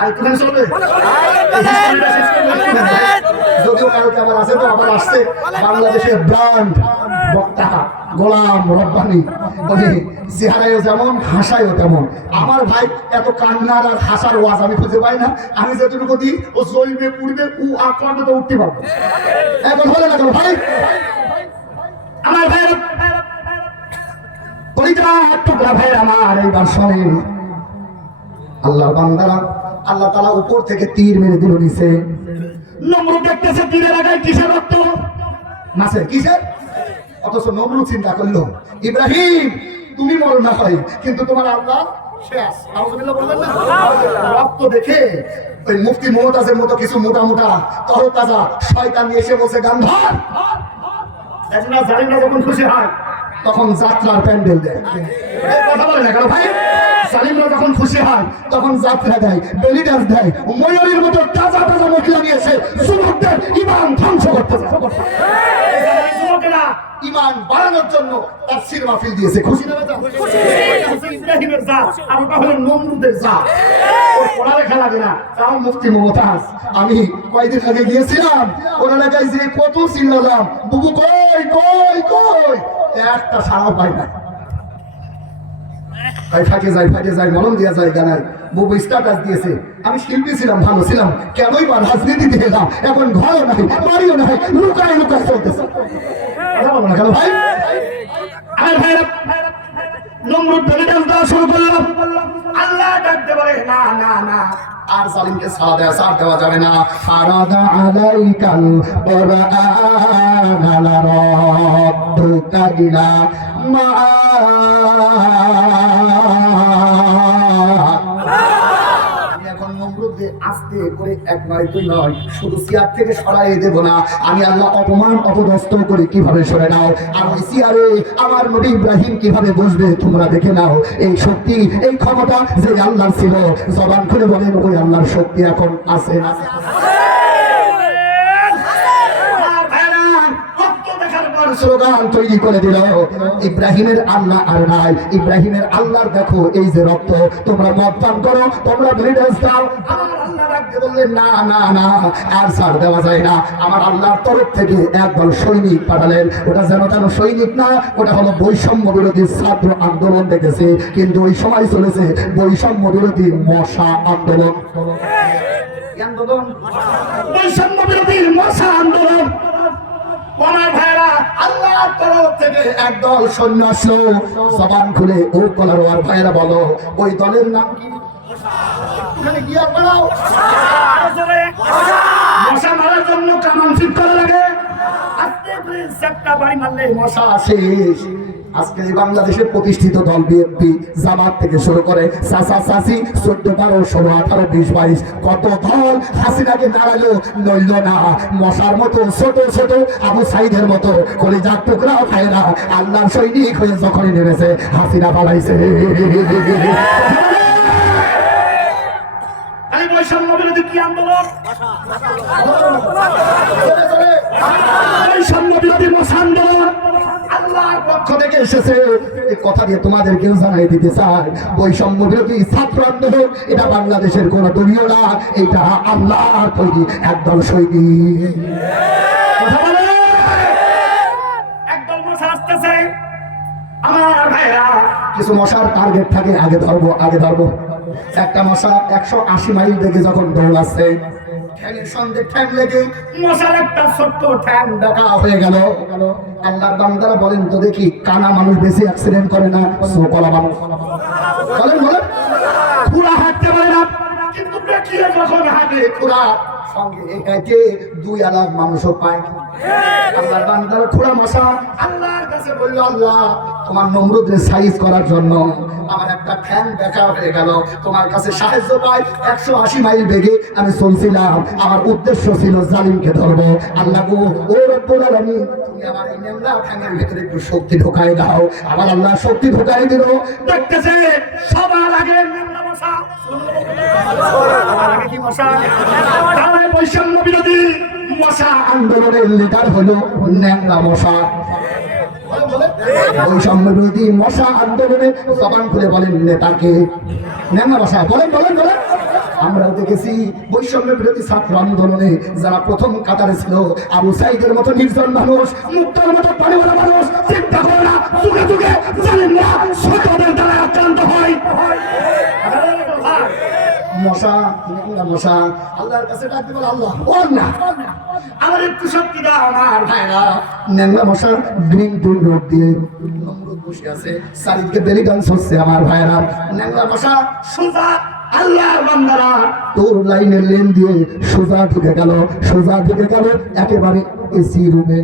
আর একটুখানি চলবে, যদিও কালকে আবার আছে, তো আবার আসছে বাংলাদেশের ব্র্যান্ড বক্তা গোলাম রব্বানি, চেহারায়ও যেমন হাসায়ও তেমন। আমার ভাই এত কান্নার আর হাসার ওয়াজ আমি খুঁজে পাই না। আমি যেটুকু দিই ও জ্বলবে পুড়বে, ও আক্রান্ত তো উঠতে পারবো। এখন বলে না কেন ভাই? আমার ভাইরা কলিজা টুকরা ভাই আমার, এইবার শোনেন আল্লাহ বান্দারা, আল্লাহ তাআলা উপর থেকে তীর মেরে দিল নিচে। নমরুদ দেখতেছে তীরে লাগায় কিসের রক্ত, মাসের কিসের? অথচ নমরুদ চিন্তা করলো ইব্রাহিম তুমি মরো না হয়, কিন্তু তোমার আল্লাহ শেষ। আউযুবিল্লাহ বললেন না? রক্ত দেখে ওই মুফতি মুমতাজের মতো কিছু মোটা মোটা তরতাজা শয়তান এসে বসে গান ধর। একজন জালিমরা যখন খুশি হয় তখন যাত্রার প্যান্ডেল দেয়। এই কথা বলে না কেন ভাই? জালিমরা যখন খুশি হয় তখন যাত্রা দেয়, বেলি ডান্স দেয়, ময়ূরের মতো তাজা তাজা মুখ লাগিয়েছে যুবকদের ইমান ধ্বংস করতে চায়। যুবকেরা ইমান বাড়ানোর জন্য তার সির মাহফিল দিয়েছে। খুশি না বেটা? ইব্রাহিমের জাত আর ওটা হলো নমরুদের জাত। ওর পড়ালেখা লাগে না, তাও মুফতি মুমতাজ। আমি কয়েকদিন আগে গিয়েছিলাম ওর এলাকায়, যে কত চিল্লালাম, বুবু কই কই কই, একটা সাড়া পাই না। ফাটে যায় মলম দিয়া যায় গানায়, বুবু স্ট্যাটাস দিয়েছে আমি শিল্পী ছিলাম, ভালো ছিলাম, কেনই বা রাজনীতিতে এলাম, এখন ঘরও নাই বাড়িও নাই, লুকায় লুকায় চলতেছে। কথা বলো না কেন ভাই? আমার ভাইরা নমরুদ বেলি ডান্স দেওয়া শুরু করলো। আল্লাহ ডাকতে বলে না না না, আর জালিমকে সাড় দেওয়া যাবে না। ফারাদা আলাইকাল কুরআন লারাদ্দুকা ইলা মা এখন নমরুদকে আস্তে করে এক নয় দুই নয় শুধু চেয়ার থেকে সরাই দেব না, আমি আল্লাহ অপমান অপদস্থ করে কিভাবে সরে নাও, আর ওই চেয়ারে আমার নবী ইব্রাহিম কিভাবে বসবে তোমরা দেখে নাও। এই শক্তি এই ক্ষমতা যে আল্লাহর ছিল, জবান খুলে বলেন ওই আল্লাহর শক্তি এখন আছে। স্লোগান তৈরি করে দিল, ইব্রাহিমের আল্লাহ আর নাই, ইব্রাহিমের আল্লাহর দেখো এই যে রক্ত, তোমরা মদ পান করো, তোমরা ব্লিডার্স দাও। আমার আল্লাহ ডাকতে বললেন না না না, আর ছাড় দেওয়া যায় না। আমার আল্লাহর তরফ থেকে একদল সৈনিক পাঠালেন। ওটা যেন তেন সৈনিক না, ওটা হলো বৈষম্য বিরোধী ছাত্র আন্দোলন দেখেছে, কিন্তু ওই সময় চলেছে বৈষম্য বিরোধী মশা আন্দোলন। আন্দোলন বৈষম্য বিরোধী মশা আন্দোলন। আমার ভাইরা, আল্লাহর তরফ থেকে একদল সৈন্য আসলো। জবান খুলে ও কলারওয়ার ভাইরা বলো, ওই দলের নাম কি? ওখানে গিয়ে বলো। মশা মারার জন্য কামান ঠিক করা লাগে, আস্তে করে চারটা বাড়ি মারলে মশা শেষ। আজকে বাংলাদেশের প্রতিষ্ঠিত দল বিএনপি, জামাত থেকে শুরু করে চাচা চাচি 14, 15, 16, 18, 20, 22 কত দল হাসিনাকে দাঁড়ালো, নইল না। মশার মতো ছোট ছোট আবু সাইদের মতো কলিজার টুকরাও খায় না। আল্লাহর সৈনিক হয়ে যখনই নেমেছে হাসিনা পালাইছে। এই বৈষম্য বিরোধী কি আন্দোলন? বৈষম্য বিরোধী মশা আন্দোলন আল্লাহর পক্ষ থেকে এসেছে। এই কথা দিয়ে তোমাদেরকেও জানাই দিতে চাই, বৈষম্য বিরোধী ছাত্র আন্দোলন এটা বাংলাদেশের কোন দলীয় না, এটা আল্লাহর তৈরি একদল সৈনিক। কথা বলে একদল মশা আসতেছে। আমার ভাইরা, কিছু মশার টার্গেট থাকে, আগে ধরবো আগে ধরবো। একটা মশা 180 মাইল বেগে যখন দৌড়াচ্ছে, ঠ্যাংয়ের সঙ্গে ঠ্যাং লেগে মশার একটা ছোট্ট ঠ্যাং ডাকা হয়ে গেল। আল্লাহর বান্দারা বলেন তো দেখি, কানা মানুষ বেশি অ্যাক্সিডেন্ট করে না সোকলা মানুষ? বলেন বলেন। পুরা হাঁটতে পারে না, কিন্তু দেখিয়ে যখন হাঁটে পুরা সঙ্গে হেঁটে 2 আলাপ মানুষও পায়। আল্লাহর বান্দারা খোড়া মশা আল্লাহর কাছে বলল, আল্লাহ তোমার নমরুদের সাইজ করার জন্য আমার একটা ঠ্যাং দেখা হয়ে গেল, তোমার কাছে সাহায্য পাই। 180 মাইল বেগে আমি চলছিলাম, আমার উদ্দেশ্য ছিল জালিমকে ধরবো। আল্লাহ গো, ও রব্বুল আলামিন, তুমি আমার এই নেমলা ঠ্যাঙের ভিতরে একটু শক্তি ঢোকাই দাও। আমার আল্লাহ শক্তি ঢোকাই দিল। দেখতেছে সবার আগে নেমলা মশা, সবার আগে কি মশা? তাহলে বৈষম্য বিরোধী মশা আন্দোলনের লিডার হলো ন্যাংরা মশা। বৈষম্য বিরোধী মশা আন্দোলনে জবান খুলে বলেন নেতাকে? ন্যাংরা মশা। বলেন বলেন বলেন। আমরাও দেখেছি বৈষম্য বিরোধী ছাত্র আন্দোলনে যারা প্রথম কাতারে ছিল, আবু সাইদের মতো নির্জন মানুষ, মুক্তর মতো পানিওয়ালা মানুষ, চিন্তা করে না, যুগে যুগে জানেন না ছোটদের দ্বারা আক্রান্ত হয়। মশা, ন্যাংরা মশা আল্লাহর কাছে ডাকতে বলে, আল্লাহ বল না, আমার একটু শক্তি দাও। আমার ভাইরা, ন্যাংরা মশা গ্রিন টুল রোড দিয়ে নমরুদ বসে আছে, চারিদিকে বেলি ডান্স হচ্ছে। আমার ভাইরা, ন্যাংরা মশা সোজা আল্লাহর বান্দারা তোর লাইনের লেন দিয়ে সোজা ঢুকে গেল, সোজা ঢুকে গেল একেবারে এসি রুমে।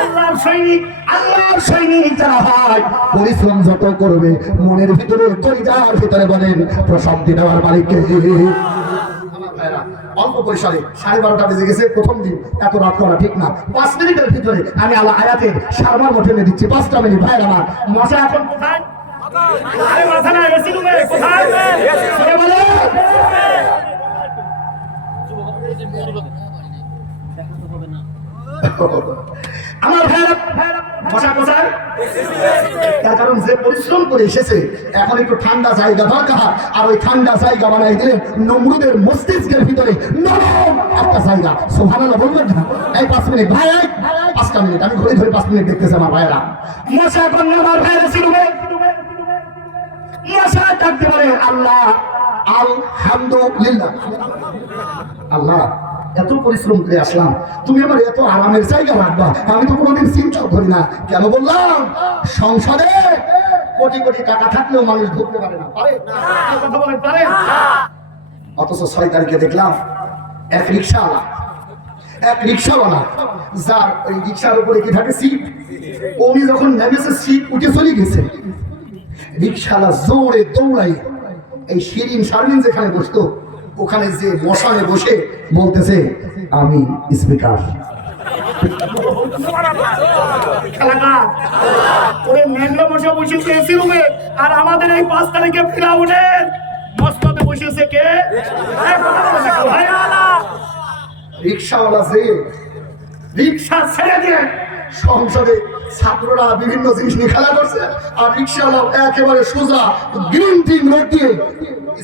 আল্লাহর সৈনিক, আল্লাহর সৈনিক যারা হয়, পরিশ্রম যত করবে মনের ভিতরে কলিজার ভিতরে বলেন প্রশান্তি দেওয়ার মালিককে। অল্প পরিসরে 12:30 বেজে গেছে, প্রথম দিন এত রাত করা ঠিক না। 5 মিনিটের ভিতরে আমি আল্লাহ আয়াতের সারমর্ম টেনে দিচ্ছি। 5টা মিনিট ভাইরা আমার। মশা এখন কোথায়? আরে মাথা না, এসি রুমে কোথায়? কে বলে? আমার ভাইরা, মশা কোথায়? তার কারণ যে পরিশ্রম করে এসেছে, এখন একটু ঠান্ডা জায়গা দরকার। আর ওই ঠান্ডা জায়গা বানাই দিলেন নমরুদের মস্তিষ্কের ভিতরে নরম একটা জায়গা। সুবহানাল্লাহ বলবেন না? এই 5 মিনিট ভাই, 5টা মিনিট আমি ঘড়ি ধরে 5 মিনিট দেখতেছি আমার ভাইরা। মশা এখন আমার ভাইরা এসি রুমে। মশা ডাকতে পারে, আল্লাহ আলহামদুলিল্লাহ, আল্লাহ এত পরিশ্রম করে আসলাম, তুমি আমার এত আরামের জায়গা রাখবা, আমি তো কোনোদিন চিন্তা করি না। কেন বললাম? সংসদে কোটি কোটি টাকা থাকলেও মানুষ ঢুকতে পারে না, পারে? কথা বলেন, পারে? অথচ 6 তারিখে দেখলাম এক রিক্সাওয়ালা যার ওই রিক্সার উপরে কি থাকে সিট, উনি যখন নেমেছে সিট উঠে চলে গেছে। রিক্সাওয়ালা জোরে দৌড়াই এই শারমিন যেখানে বসতো ওখানে যে মশানে বসে বলতেছে, আমি স্পিকার। আর আমাদের এই 5 তারিখে ফিরাউনের মসনদে বসেছে কে? রিক্সাওয়ালা যে রিক্সা ছেড়ে দিয়ে সংসদে ছাত্ররা বিভিন্ন জিনিস নিয়ে খেলা করছে, আর রিক্সাওয়ালা একেবারে সোজা গ্রিন টি রোড দিয়ে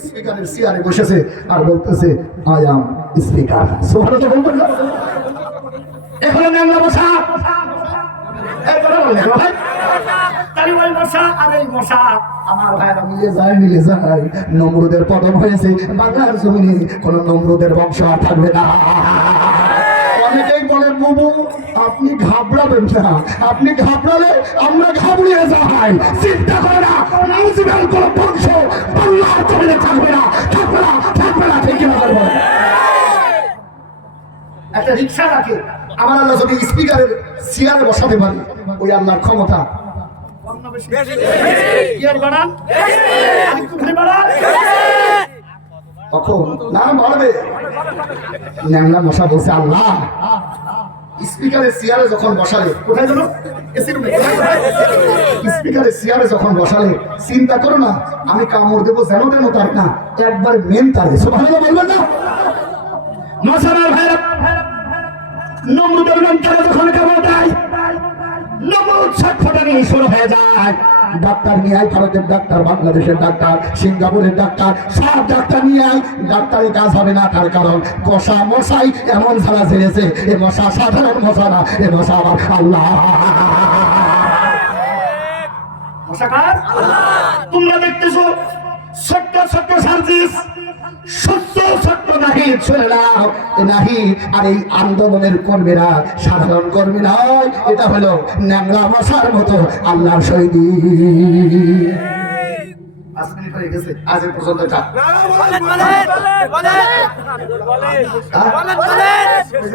স্পিকারের চেয়ারে বসেছে আর বলতেছে, আই অ্যাম স্পিকার। সুবহানাল্লাহ বলবেন না? এখানে ন্যাংরা বসা। এই কথা বলেন ভাই। তার খালি ওই মশা আর এই মশা আমার ভাইরা মিলে যায় নমরুদের পতন হয়েছে বাংলার জমিনে কোন নমরুদের বংশ আর থাকবে না। অনেকেই বলেন বাবু আপনি ঘাবড়াবেন না, আপনি ঘাবড়ালে আমরা ঘাবড়িয়ে যাই। চিন্তা করে না, মুজিবের কোন বংশ বাংলার জমিনে থাকবে না, থাকবে না ঠিক না? একটা রিক্সা রাখে আমার আল্লাহ যদি স্পিকারের চেয়ারে বসাতে পারে, ওই আল্লাহর ক্ষমতা। তখন না বাড়বে। ন্যাংলা মশা বলছে আল্লাহ স্পিকারের চেয়ারে যখন বসালে, কোথায় গেল? স্পিকারের চেয়ারে যখন বসালে চিন্তা করো না আমি কামড় দেবো যেন তেন তার না, একবার মেন তারে। সুবহানাল্লাহ বলবেন না? মশার ভাইরা নমরুদের মন্ত্রে যখন কামড় দেয়, নমরুদ ছটফটানি শুরু হয়ে যায়। ডাক্তার নিয়ে আয়, ভারতের ডাক্তার, বাংলাদেশের ডাক্তার, সিঙ্গাপুরের ডাক্তার, সব ডাক্তার নিয়ে আয়, ডাক্তারের কাজ হবে না। তার কারণ কষা মশাই এমন ঝালা ছেড়েছে, এ মশা সাধারণ মশা না, এ মশা আমার আল্লাহ। মশাকার তোমরা দেখতেছো ছোট্ট ছোট্ট সার্জিস, ছোট্ট নাহি শুনে নাও, এ নাহি আর এই আন্দোলনের কর্মীরা সাধারণ কর্মী নয়, এটা হলো ন্যাংরা মশার মতো আল্লাহর শহীদ। 5 মিনিট হয়ে গেছে আজ পর্যন্ত।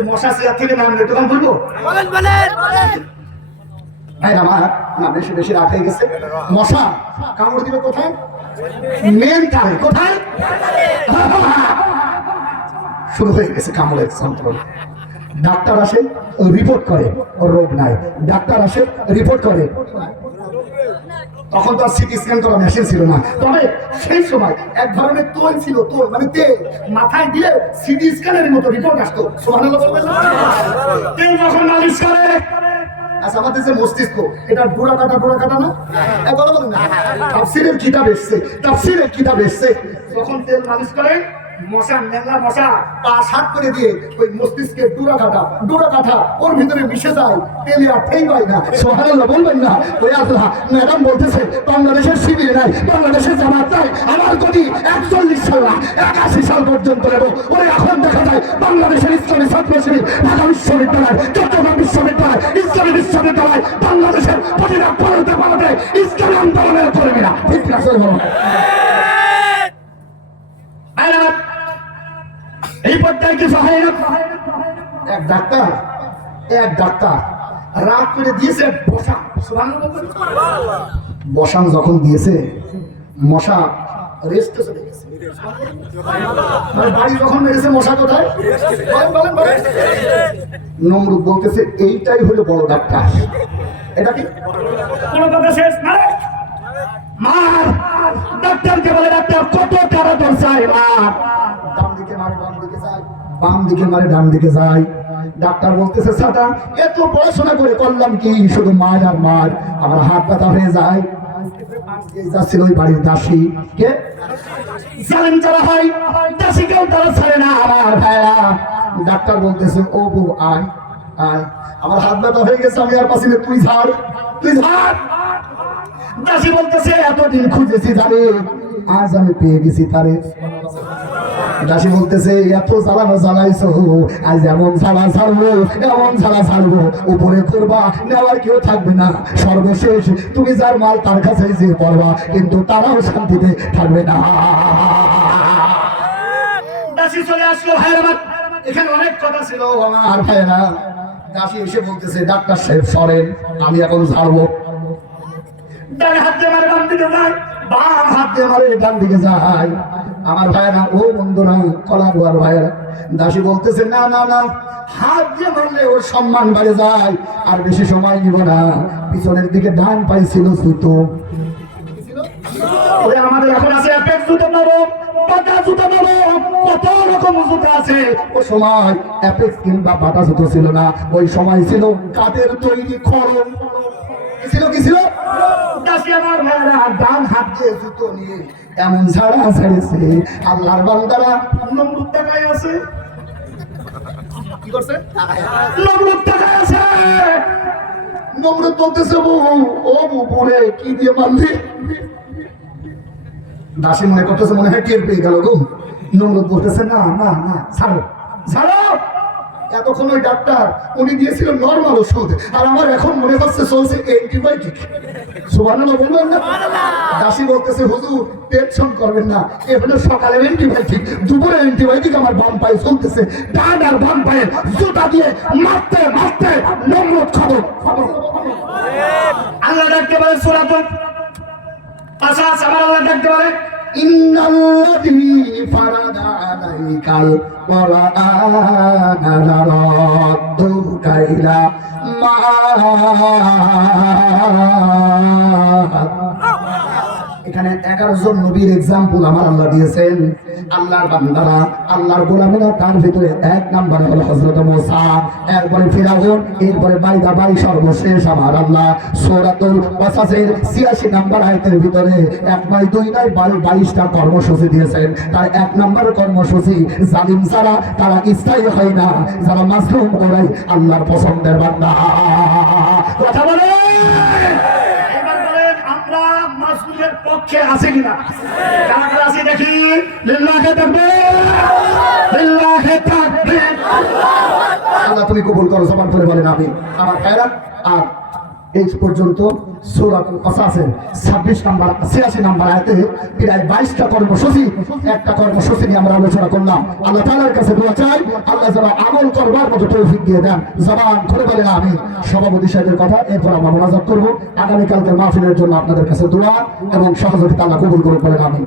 মশা চেয়ার থেকে নামলে তখন বলবো ভাই আমার না বেশি রাত হয়ে গেছে। মশা কামড় দিবে কোথায়? মেন কারে। কোথায়? শুরু হয়ে গেছে কামড়ের যন্ত্রণা। ডাক্তার আসে রিপোর্ট করে ওর রোগ নাই, ডাক্তার আসে রিপোর্ট করে। তখন তো আর সিটি স্ক্যান করা মেশিন ছিল না, তবে সেই সময় এক ধরনের তোল ছিল, তোল মানে তেল, মাথায় দিলে সিটি স্ক্যানের মতো রিপোর্ট আসতো। সুবহানাল্লাহ বলবেন না? তেল যখন মালিশ করে, আচ্ছা আমাদের যে মস্তিষ্ক এটা ডোরা কাটা না, কথা বলেন না? তাফসীরের কিতাব এসছে যখন তেল মালিশ করে মশা, মেলা মশা পা সাত করে দিয়ে ওই মস্তিষ্কের ডোরা কাটা ওর ভিতরে মিশে যায়, তেলে আর ঠেই পায় না। সুবহানাল্লাহ বলবেন না? ওই আল্লাহ ম্যাডাম বলতেছে বাংলাদেশের শিবির নাই, বাংলাদেশের জামাত নাই, আমার গতি 41 সাল না 81 সাল পর্যন্ত নেব। ওই এখন দেখা যায় বাংলাদেশের ইসলামী ছাত্র শিবির, ঢাকা বিশ্ববিদ্যালয়, চট্টগ্রাম বিশ্ববিদ্যালয়, ইসলামী বিশ্ববিদ্যালয়, বাংলাদেশের প্রতিটা পালতে ইসলামী আন্দোলনের কর্মীরা। ঠিক আছে? এই পর্যায়ে কিছু হয় না। এক ডাক্তার রাত করে দিয়েছে বসান, যখন দিয়েছে মশা রেস্টে চলে গেছে। বাড়ি যখন মেরেছে মশা কোথায়? বলেন। নমরুদ বলতেছে এইটাই হলো বড় ডাক্তার। এটা কি কোনো কথা শেষ না? মার ডাক্তারকে বলে ডাক্তার কত টাকা তোর চাই? মার ডান দিকে মারে বাম দিকে যায়, বাম দিকে মারে ডান দিকে যায়। ডাক্তার বলতেছে সাদা এত পড়াশোনা করে করলাম কি, শুধু মার আর মার, আমার হাত ব্যথা হয়ে যায়। যাচ্ছিল ওই বাড়ির দাসী, কে জালেম যারা হয় দাসীকেও তারা ছাড়ে না আমার ভাইরা। ডাক্তার বলতেছে ও বউ আয়, আমার হাত ব্যথা হয়ে গেছে, আমি আর পাচ্ছি না, তুই ঝাড়। দাসী বলতেছে এতদিন খুঁজেছি জানি, আজ আমি পেয়ে গেছি তারে। দাসী বলতেছে এত জ্বালাইছো, আজ এমন জ্বালা ছাড়বো উপরে করবা, নেওয়ার কেউ থাকবে না। সর্বশেষ তুমি যার মাল তার কাছে যে পড়বা, কিন্তু তারাও শান্তিতে থাকবে না। দাসী চলে আসলো। এখানে অনেক কথা ছিল আমার ভাইরা। দাসী এসে বলতেছে ডাক্তার সাহেব সরেন, আমি এখন ঝাড়বো। ডান হাত দিয়ে মারে বাম দিকে যায়, বাম হাত দিয়ে মারে ডান দিকে যায়। আমার ভাইরা, ও বন্ধুরা, কলাগুয়ার ভাইরা, দাসী বলতেছে না, হাত দিয়ে মারলে ওর সম্মান বেড়ে যায়, আর বেশি সময় নিব না। পিছনের দিকে ডান পাই ছিল জুতো। আমাদের এখন আছে অ্যাপেক্স জুতো নরম, পাটা জুতো নরম, কত রকম জুতো আছে। ওই সময় অ্যাপেক্স কিংবা বাটা জুতো ছিল না, ওই সময় ছিল কাঠের তৈরি খড়ম। কি ছিল? দাসী আমার ভাইরা ডান হাত দিয়ে জুতো নিয়ে এমন ঝাড়া ছেড়েছে, আল্লাহর বান্দারা নমরুদ তাকায় আছে। কি করছে? নমরুদ তাকায় আছে। নমরুদ বলতেছে ও বুড়ে কি দিয়ে মারলি? দাসী মনে করতেছে মনে হয় টের পেয়ে গেল গো। নমরুদ বলতেছে না না না ছাড়ো ছাড়ো। এতক্ষণ ওই ডাক্তার উনি দিয়েছিল নর্মাল ওষুধ, আর আমার এখন মনে হচ্ছে চলছে অ্যান্টিবায়োটিক। সুবহানাল্লাহ বলবেন না? দাসী বলতেছে হুজুর টেনশন করবেন না, এ হলো সকালে অ্যান্টিবায়োটিক, দুপুরে অ্যান্টিবায়োটিক আমার বাম পায়ে চলতেছে। ডান আর বাম পায়ে জুতা দিয়ে মারতে মারতে নমরুদ খবর। আল্লাহ ডাকতে পারে সূরাতুল কাসাস, আমার আল্লাহ ডাকতে পারে ইন্নাল্লাযী ফারাদা আলাইকাল কুরআনা লারাদ্দুকা ইলা মাআদ। এখানে 11 জন নবীর এক্সাম্পল আমার আল্লাহ দিয়েছেন। আল্লাহর বান্দারা, আল্লাহর গোলামেরা, তার ভিতরে 1 নম্বরে হলো হযরত মুসা, এরপরে ফিরাউন, এরপরে বাইদা বাই, সর্বশেষ আমার আল্লাহ সূরাতুল কাসাসের 86 নম্বর আয়াতের ভিতরে 1 নয় 2 নয় 22টা কর্মসূচি দিয়েছেন। তার 1 নম্বর কর্মসূচি, জালিম যারা তারা স্থায়ী হয় না, যারা মাসলুম ওরাই আল্লাহর পছন্দের বান্দা। কথা বলে এবার বলেন আমরা মাসলুমের পক্ষে আছি কিনা? কারা কারা আছি দেখি। লিল্লাহি তাকবীর, লিল্লাহি তাকবীর। আল্লাহ তুমি কবুল করো, জবান করে বলেন আমিন। আমার ভাইরা, আর এই পর্যন্ত সূরাতুল কাসাসের 26 নম্বর 86 নম্বর আয়াতে প্রায় 22টা কর্মসূচি, একটা কর্মসূচি নিয়ে আমরা আলোচনা করলাম। আল্লাহ তাআলার কাছে দোয়া চাই, আল্লাহ যেন আমল করবার মতো তৌফিক দিয়ে দেন। জবান করে বলেন আমিন। সভাপতি সাহেবের কথা, এরপর আমরা মোনাজাত করব। আগামী কালকের মাহফিলের জন্য আপনাদের কাছে দোয়া এবং সহযোগিতা আল্লাহ কবুল করুন, বলেন আমিন।